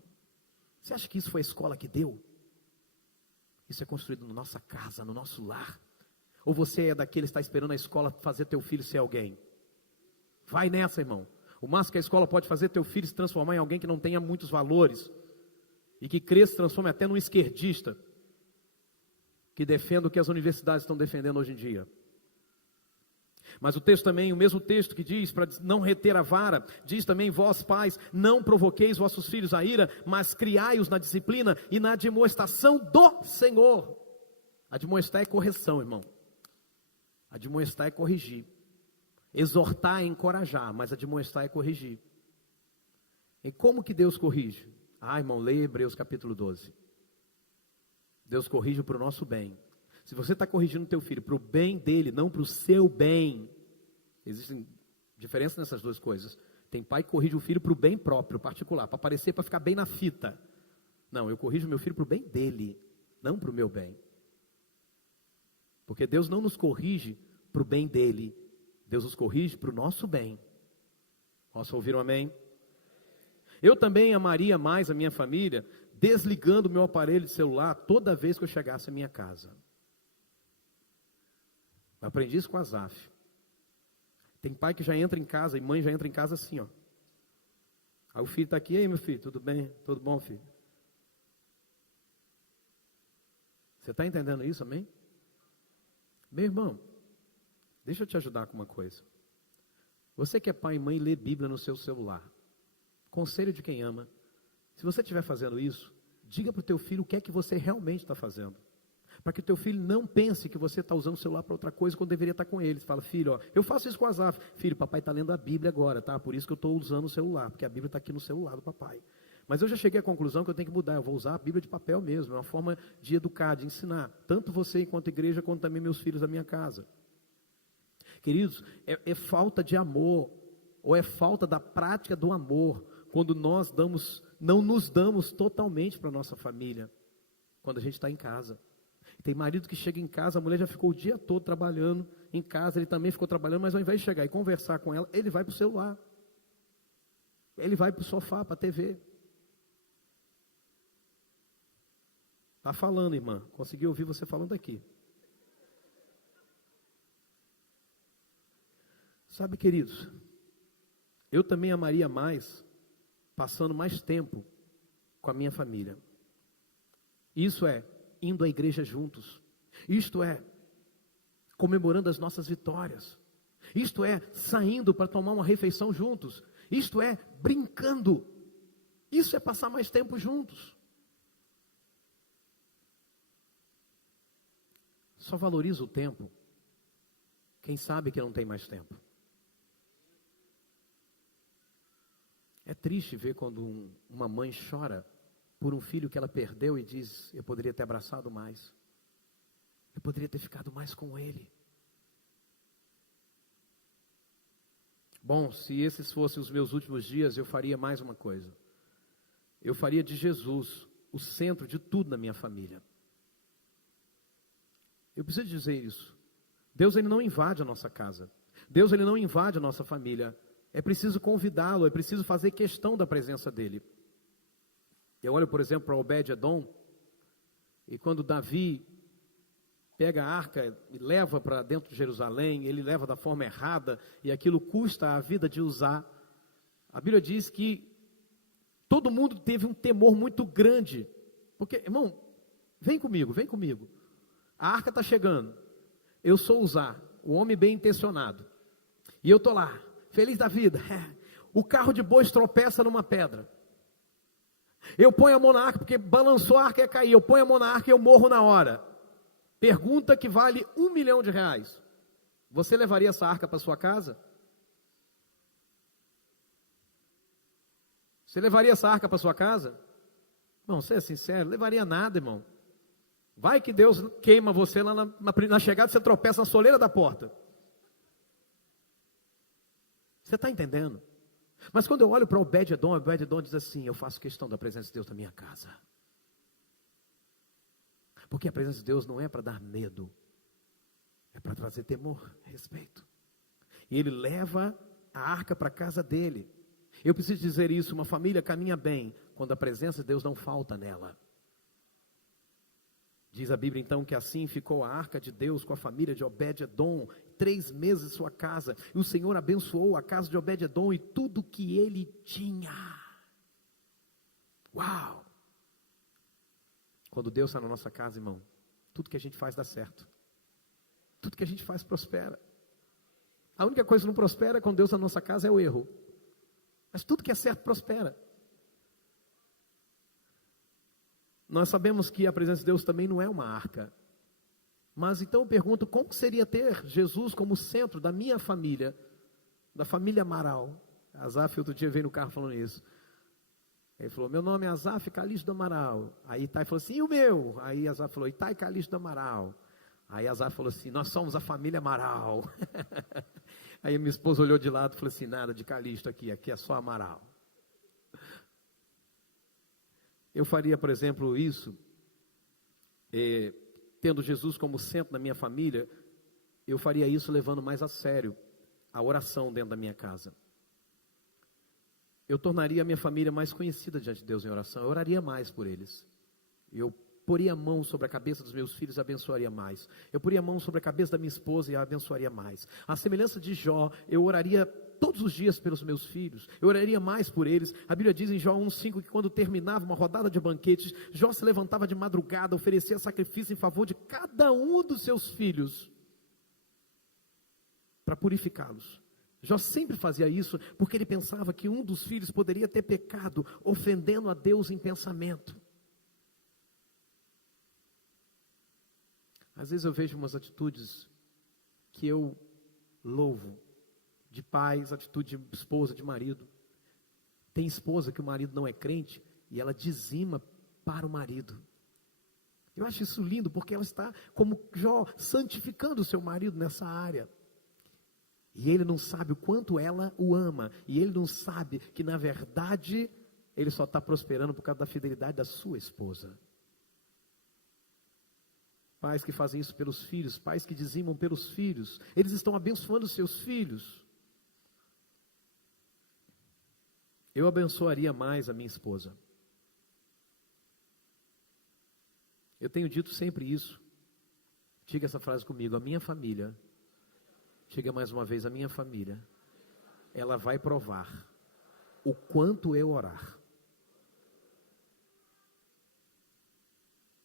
você acha que isso foi a escola que deu? Isso é construído na nossa casa, no nosso lar. Ou você é daquele que está esperando a escola fazer teu filho ser alguém? Vai nessa, irmão. O máximo que a escola pode fazer é teu filho se transformar em alguém que não tenha muitos valores. E que cresça, se transforme até num esquerdista. Que defenda o que as universidades estão defendendo hoje em dia. Mas o texto também, o mesmo texto que diz para não reter a vara, diz também: vós pais, não provoqueis vossos filhos a ira, mas criai-os na disciplina e na admoestação do Senhor. Admoestar é correção, irmão. Admoestar é corrigir. Exortar é encorajar, mas admoestar é corrigir. E como que Deus corrige? Irmão, leia Hebreus capítulo 12. Deus corrige para o nosso bem. Se você está corrigindo o teu filho para o bem dele, não para o seu bem, existem diferenças nessas duas coisas. Tem pai que corrige o filho para o bem próprio, particular, para aparecer, para ficar bem na fita. Não, eu corrijo meu filho para o bem dele, não para o meu bem. Porque Deus não nos corrige para o bem dele, Deus nos corrige para o nosso bem. Posso ouvir um amém? Eu também amaria mais a minha família, desligando o meu aparelho de celular toda vez que eu chegasse à minha casa. Eu aprendi isso com Asaf. Tem pai que já entra em casa e mãe já entra em casa assim, ó. Aí o filho está aqui: ei, meu filho, tudo bem? Tudo bom, filho? Você está entendendo isso, amém? Meu irmão, deixa eu te ajudar com uma coisa. Você que é pai e mãe, lê Bíblia no seu celular. Conselho de quem ama. Se você estiver fazendo isso, diga para o teu filho o que é que você realmente está fazendo. Para que o teu filho não pense que você está usando o celular para outra coisa quando deveria estar com ele. Você fala: filho, ó, eu faço isso com o Asaf. Filho, papai está lendo a Bíblia agora, tá? Por isso que eu estou usando o celular, porque a Bíblia está aqui no celular do papai. Mas eu já cheguei à conclusão que eu tenho que mudar. Eu vou usar a Bíblia de papel mesmo. É uma forma de educar, de ensinar. Tanto você enquanto igreja, quanto também meus filhos da minha casa. Queridos, é falta de amor, ou é falta da prática do amor, quando nós não nos damos totalmente para a nossa família, quando a gente está em casa. Tem marido que chega em casa, a mulher já ficou o dia todo trabalhando em casa, ele também ficou trabalhando, mas ao invés de chegar e conversar com ela, ele vai para o celular, ele vai para o sofá, para a TV. Está falando, irmã, consegui ouvir você falando aqui. Sabe, queridos, eu também amaria mais, passando mais tempo com a minha família. Isso é, indo à igreja juntos. Isto é, comemorando as nossas vitórias. Isto é, saindo para tomar uma refeição juntos. Isto é, brincando. Isso é passar mais tempo juntos. Só valoriza o tempo quem sabe que não tem mais tempo. É triste ver quando uma mãe chora por um filho que ela perdeu e diz: eu poderia ter abraçado mais, eu poderia ter ficado mais com ele. Bom, se esses fossem os meus últimos dias, eu faria mais uma coisa. Eu faria de Jesus o centro de tudo na minha família. Eu preciso dizer isso. Deus, ele não invade a nossa casa. Deus, ele não invade a nossa família. É preciso convidá-lo, é preciso fazer questão da presença dele. Eu olho, por exemplo, para Obed-Edom, e quando Davi pega a arca e leva para dentro de Jerusalém, ele leva da forma errada, e aquilo custa a vida de usar. A Bíblia diz que todo mundo teve um temor muito grande, porque, irmão, vem comigo. A arca está chegando, eu sou Uzá, o homem bem intencionado, e eu estou lá, feliz da vida, o carro de bois tropeça numa pedra, eu ponho a mão na arca, porque balançou a arca e ia cair, eu ponho a mão na arca e eu morro na hora. Pergunta que vale R$1 milhão, você levaria essa arca para sua casa? Você levaria essa arca para sua casa? Irmão, você é sincero? Levaria nada, irmão. Vai que Deus queima você lá na chegada, você tropeça na soleira da porta. Você está entendendo? Mas quando eu olho para Obed-Edom diz assim: eu faço questão da presença de Deus na minha casa. Porque a presença de Deus não é para dar medo, é para trazer temor, respeito. E ele leva a arca para a casa dele. Eu preciso dizer isso: uma família caminha bem quando a presença de Deus não falta nela. Diz a Bíblia então que assim ficou a arca de Deus com a família de Obed-Edom, 3 meses em sua casa. E o Senhor abençoou a casa de Obed-Edom e tudo que ele tinha. Uau! Quando Deus está na nossa casa, irmão, tudo que a gente faz dá certo. Tudo que a gente faz prospera. A única coisa que não prospera quando Deus está na nossa casa é o erro. Mas tudo que é certo prospera. Nós sabemos que a presença de Deus também não é uma arca. Mas então eu pergunto, como seria ter Jesus como centro da minha família, da família Amaral? Azaf outro dia veio no carro falando isso. Ele falou: meu nome é Azaf Calixto do Amaral. Aí Itai falou assim: e o meu? Aí Azaf falou: Itai Calixto do Amaral. Aí Azaf falou assim: nós somos a família Amaral. Aí minha esposa olhou de lado e falou assim: nada de Calixto aqui é só Amaral. Eu faria, por exemplo, isso, tendo Jesus como centro da minha família, eu faria isso levando mais a sério a oração dentro da minha casa. Eu tornaria a minha família mais conhecida diante de Deus em oração. Eu oraria mais por eles. Eu poria a mão sobre a cabeça dos meus filhos e abençoaria mais. Eu poria a mão sobre a cabeça da minha esposa e a abençoaria mais. A semelhança de Jó, eu oraria todos os dias pelos meus filhos. Eu oraria mais por eles. A Bíblia diz em Jó 1:5 que quando terminava uma rodada de banquetes, Jó se levantava de madrugada, oferecia sacrifício em favor de cada um dos seus filhos, para purificá-los. Jó sempre fazia isso, porque ele pensava que um dos filhos poderia ter pecado, ofendendo a Deus em pensamento. Às vezes eu vejo umas atitudes que eu louvo, de pais, atitude de esposa, de marido. Tem esposa que o marido não é crente, e ela dizima para o marido. Eu acho isso lindo, porque ela está, como Jó, santificando o seu marido nessa área. E ele não sabe o quanto ela o ama. E ele não sabe que, na verdade, ele só está prosperando por causa da fidelidade da sua esposa. Pais que fazem isso pelos filhos, pais que dizimam pelos filhos, eles estão abençoando os seus filhos. Eu abençoaria mais a minha esposa. Eu tenho dito sempre isso. Diga essa frase comigo: a minha família, diga mais uma vez, a minha família, ela vai provar o quanto eu orar.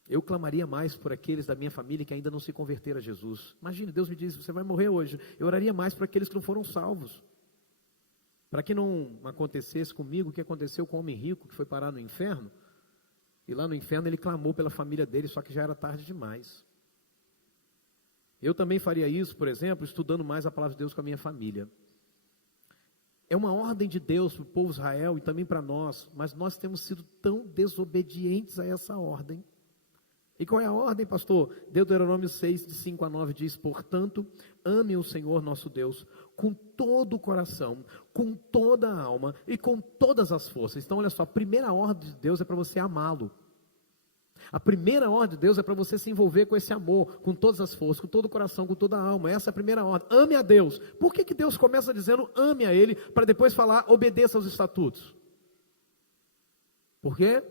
Eu clamaria mais por aqueles da minha família que ainda não se converteram a Jesus. Imagine, Deus me diz: você vai morrer hoje. Eu oraria mais por aqueles que não foram salvos. Para que não acontecesse comigo o que aconteceu com o homem rico que foi parar no inferno. E lá no inferno ele clamou pela família dele, só que já era tarde demais. Eu também faria isso, por exemplo, estudando mais a palavra de Deus com a minha família. É uma ordem de Deus para o povo de Israel e também para nós, mas nós temos sido tão desobedientes a essa ordem. E qual é a ordem, pastor? Deuteronômio 6, de 5 a 9 diz: portanto, ame o Senhor nosso Deus com todo o coração, com toda a alma e com todas as forças. Então olha só, a primeira ordem de Deus é para você amá-lo. A primeira ordem de Deus é para você se envolver com esse amor, com todas as forças, com todo o coração, com toda a alma. Essa é a primeira ordem. Ame a Deus. Por que Deus começa dizendo ame a Ele, para depois falar obedeça aos estatutos? Por quê?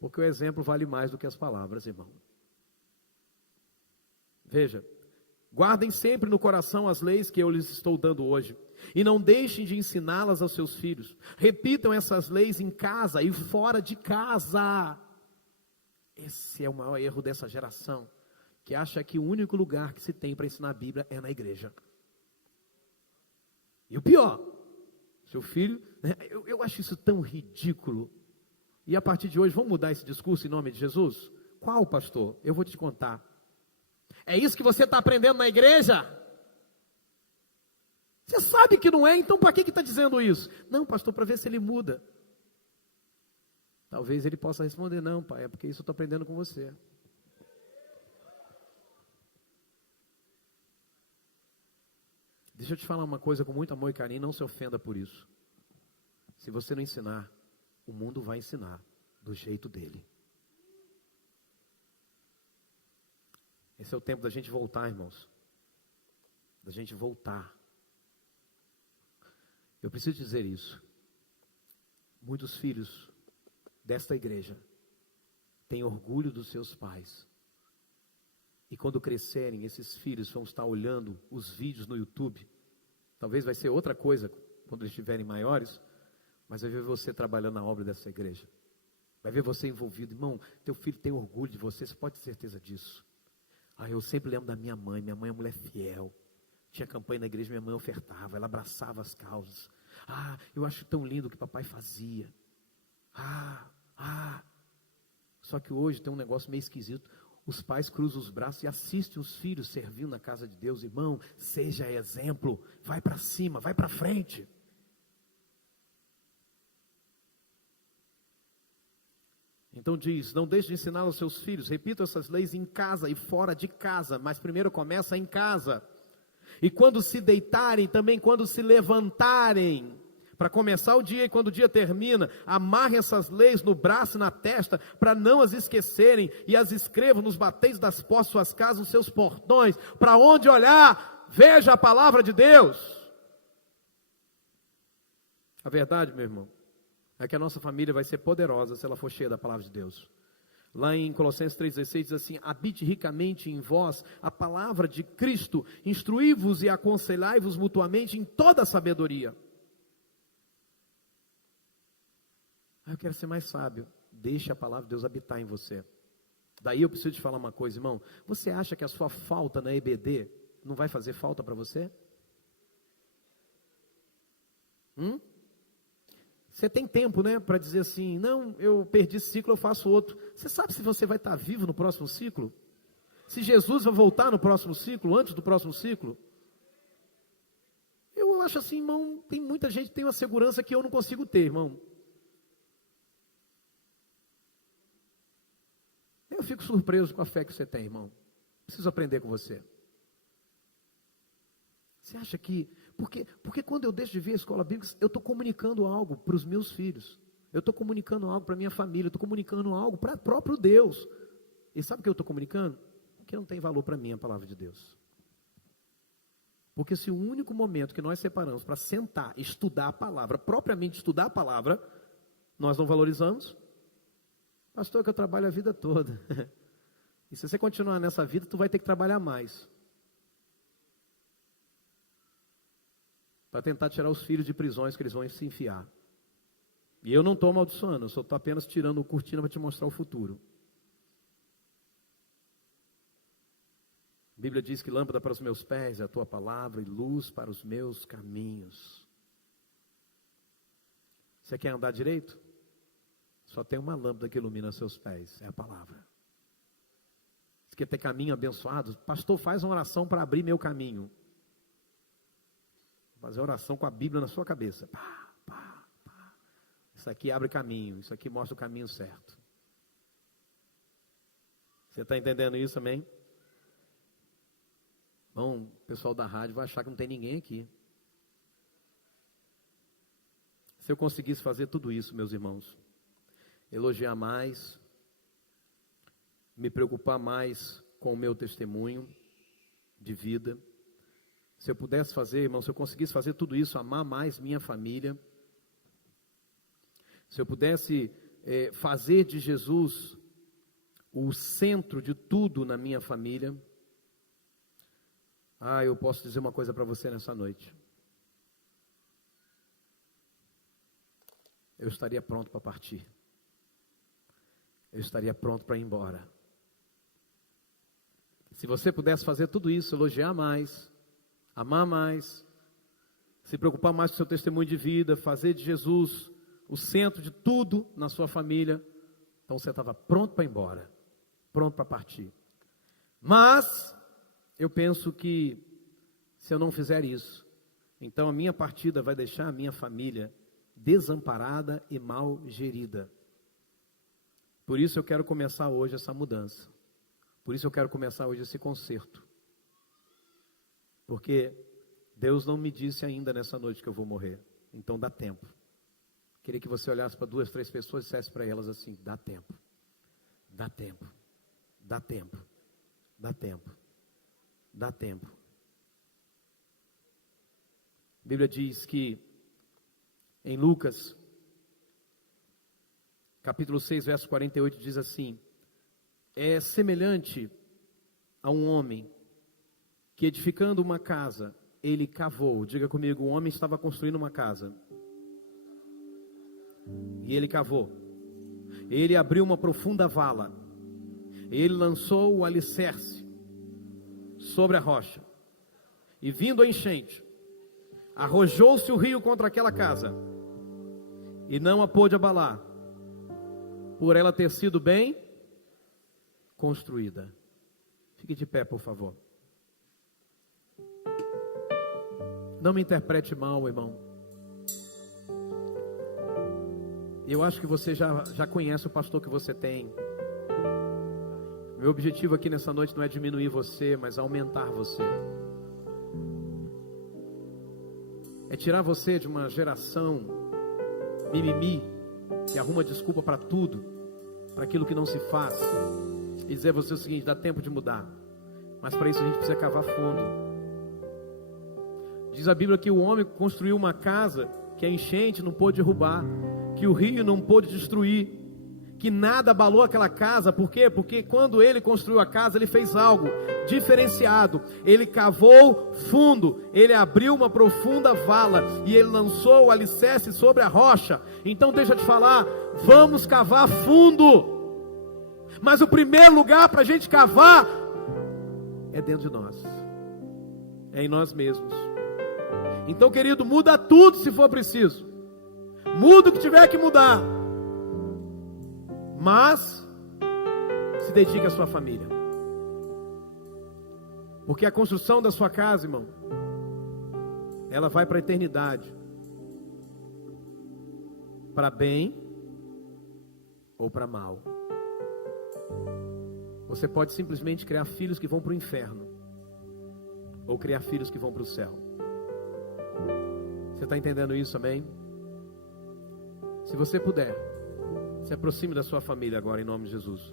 Porque o exemplo vale mais do que as palavras, irmão. Veja, guardem sempre no coração as leis que eu lhes estou dando hoje, e não deixem de ensiná-las aos seus filhos. Repitam essas leis em casa e fora de casa. Esse é o maior erro dessa geração, que acha que o único lugar que se tem para ensinar a Bíblia é na igreja. E o pior, seu filho, né, eu acho isso tão ridículo. E a partir de hoje, vamos mudar esse discurso em nome de Jesus? Qual, pastor? Eu vou te contar. É isso que você está aprendendo na igreja? Você sabe que não é, então para que está dizendo isso? Não, pastor, para ver se ele muda. Talvez ele possa responder, não, pai, é porque isso eu estou aprendendo com você. Deixa eu te falar uma coisa com muito amor e carinho, não se ofenda por isso. Se você não ensinar, o mundo vai ensinar do jeito dele. Esse é o tempo da gente voltar, irmãos. Da gente voltar. Eu preciso dizer isso. Muitos filhos desta igreja têm orgulho dos seus pais. E quando crescerem, esses filhos vão estar olhando os vídeos no YouTube. Talvez vai ser outra coisa quando eles estiverem maiores, mas vai ver você trabalhando na obra dessa igreja. Vai ver você envolvido. Irmão, teu filho tem orgulho de você, você pode ter certeza disso. Eu sempre lembro da minha mãe é uma mulher fiel. Tinha campanha na igreja, minha mãe ofertava, ela abraçava as causas. Eu acho tão lindo o que papai fazia. Só que hoje tem um negócio meio esquisito. Os pais cruzam os braços e assistem os filhos servindo na casa de Deus. Irmão, seja exemplo, vai para cima, vai para frente. Então diz, não deixe de ensinar aos seus filhos, repita essas leis em casa e fora de casa, mas primeiro começa em casa. E quando se deitarem, também quando se levantarem, para começar o dia e quando o dia termina, amarrem essas leis no braço e na testa, para não as esquecerem, e as escrevam nos batentes das portas, suas casas, nos seus portões, para onde olhar, veja a palavra de Deus. A verdade, meu irmão, é que a nossa família vai ser poderosa se ela for cheia da palavra de Deus. Lá em Colossenses 3,16 diz assim, habite ricamente em vós a palavra de Cristo, instruí-vos e aconselhai-vos mutuamente em toda a sabedoria. Eu quero ser mais sábio. Deixe a palavra de Deus habitar em você. Daí eu preciso te falar uma coisa, irmão. Você acha que a sua falta na EBD não vai fazer falta para você? Você tem tempo, né, para dizer assim, não, eu perdi esse ciclo, eu faço outro. Você sabe se você vai estar vivo no próximo ciclo? Se Jesus vai voltar no próximo ciclo, antes do próximo ciclo? Eu acho assim, irmão, tem muita gente que tem uma segurança que eu não consigo ter, irmão. Eu fico surpreso com a fé que você tem, irmão. Preciso aprender com você. Você acha que... Porque quando eu deixo de vir à escola bíblica, eu estou comunicando algo para os meus filhos. Eu estou comunicando algo para a minha família. Eu estou comunicando algo para o próprio Deus. E sabe o que eu estou comunicando? Que não tem valor para mim a palavra de Deus. Porque se o único momento que nós separamos para sentar, estudar a palavra, propriamente estudar a palavra, nós não valorizamos. Pastor, que eu trabalho a vida toda. E se você continuar nessa vida, tu vai ter que trabalhar mais. Para tentar tirar os filhos de prisões que eles vão se enfiar. E eu não estou amaldiçoando, eu só estou apenas tirando o cortina para te mostrar o futuro. A Bíblia diz que lâmpada para os meus pés é a tua palavra e luz para os meus caminhos. Você quer andar direito? Só tem uma lâmpada que ilumina seus pés, é a palavra. Você quer ter caminho abençoado? Pastor, faz uma oração para abrir meu caminho. Fazer oração com a Bíblia na sua cabeça. Isso aqui abre caminho, isso aqui mostra o caminho certo. Você está entendendo isso, amém? Bom, o pessoal da rádio vai achar que não tem ninguém aqui. Se eu conseguisse fazer tudo isso, meus irmãos, elogiar mais, me preocupar mais com o meu testemunho de vida, se eu pudesse fazer, irmão, se eu conseguisse fazer tudo isso, amar mais minha família, se eu pudesse fazer de Jesus o centro de tudo na minha família, eu posso dizer uma coisa para você nessa noite. Eu estaria pronto para partir. Eu estaria pronto para ir embora. Se você pudesse fazer tudo isso, elogiar mais, amar mais, se preocupar mais com o seu testemunho de vida, fazer de Jesus o centro de tudo na sua família, então você estava pronto para ir embora, pronto para partir. Mas eu penso que se eu não fizer isso, então a minha partida vai deixar a minha família desamparada e mal gerida. Por isso eu quero começar hoje essa mudança. Por isso eu quero começar hoje esse concerto. Porque Deus não me disse ainda nessa noite que eu vou morrer. Então dá tempo. Queria que você olhasse para 2, 3 pessoas e dissesse para elas assim: dá tempo. Dá tempo. Dá tempo. Dá tempo. Dá tempo. A Bíblia diz que em Lucas, capítulo 6, verso 48, diz assim: é semelhante a um homem que, edificando uma casa, ele cavou. Diga comigo, um homem estava construindo uma casa. E ele cavou. Ele abriu uma profunda vala. Ele lançou o alicerce sobre a rocha. E vindo a enchente, arrojou-se o rio contra aquela casa. E não a pôde abalar, por ela ter sido bem construída. Fique de pé, por favor. Não me interprete mal, irmão. Eu acho que você já conhece o pastor que você tem. Meu objetivo aqui nessa noite não é diminuir você, mas aumentar você. É tirar você de uma geração mimimi, que arruma desculpa para tudo, para aquilo que não se faz, e dizer a você o seguinte: dá tempo de mudar. Mas para isso a gente precisa cavar fundo. Diz a Bíblia que o homem construiu uma casa que a enchente não pôde derrubar, que o rio não pôde destruir, que nada abalou aquela casa. Por quê? Porque quando ele construiu a casa, ele fez algo diferenciado. Ele cavou fundo, ele abriu uma profunda vala e ele lançou o alicerce sobre a rocha. Então deixa eu te falar, vamos cavar fundo. Mas o primeiro lugar para a gente cavar é dentro de nós, é em nós mesmos. Então, querido, muda tudo se for preciso. Muda o que tiver que mudar. Mas se dedique à sua família. Porque a construção da sua casa, irmão, ela vai para a eternidade. Para bem ou para mal. Você pode simplesmente criar filhos que vão para o inferno, ou criar filhos que vão para o céu. Você está entendendo isso, amém? Se você puder, se aproxime da sua família agora, em nome de Jesus.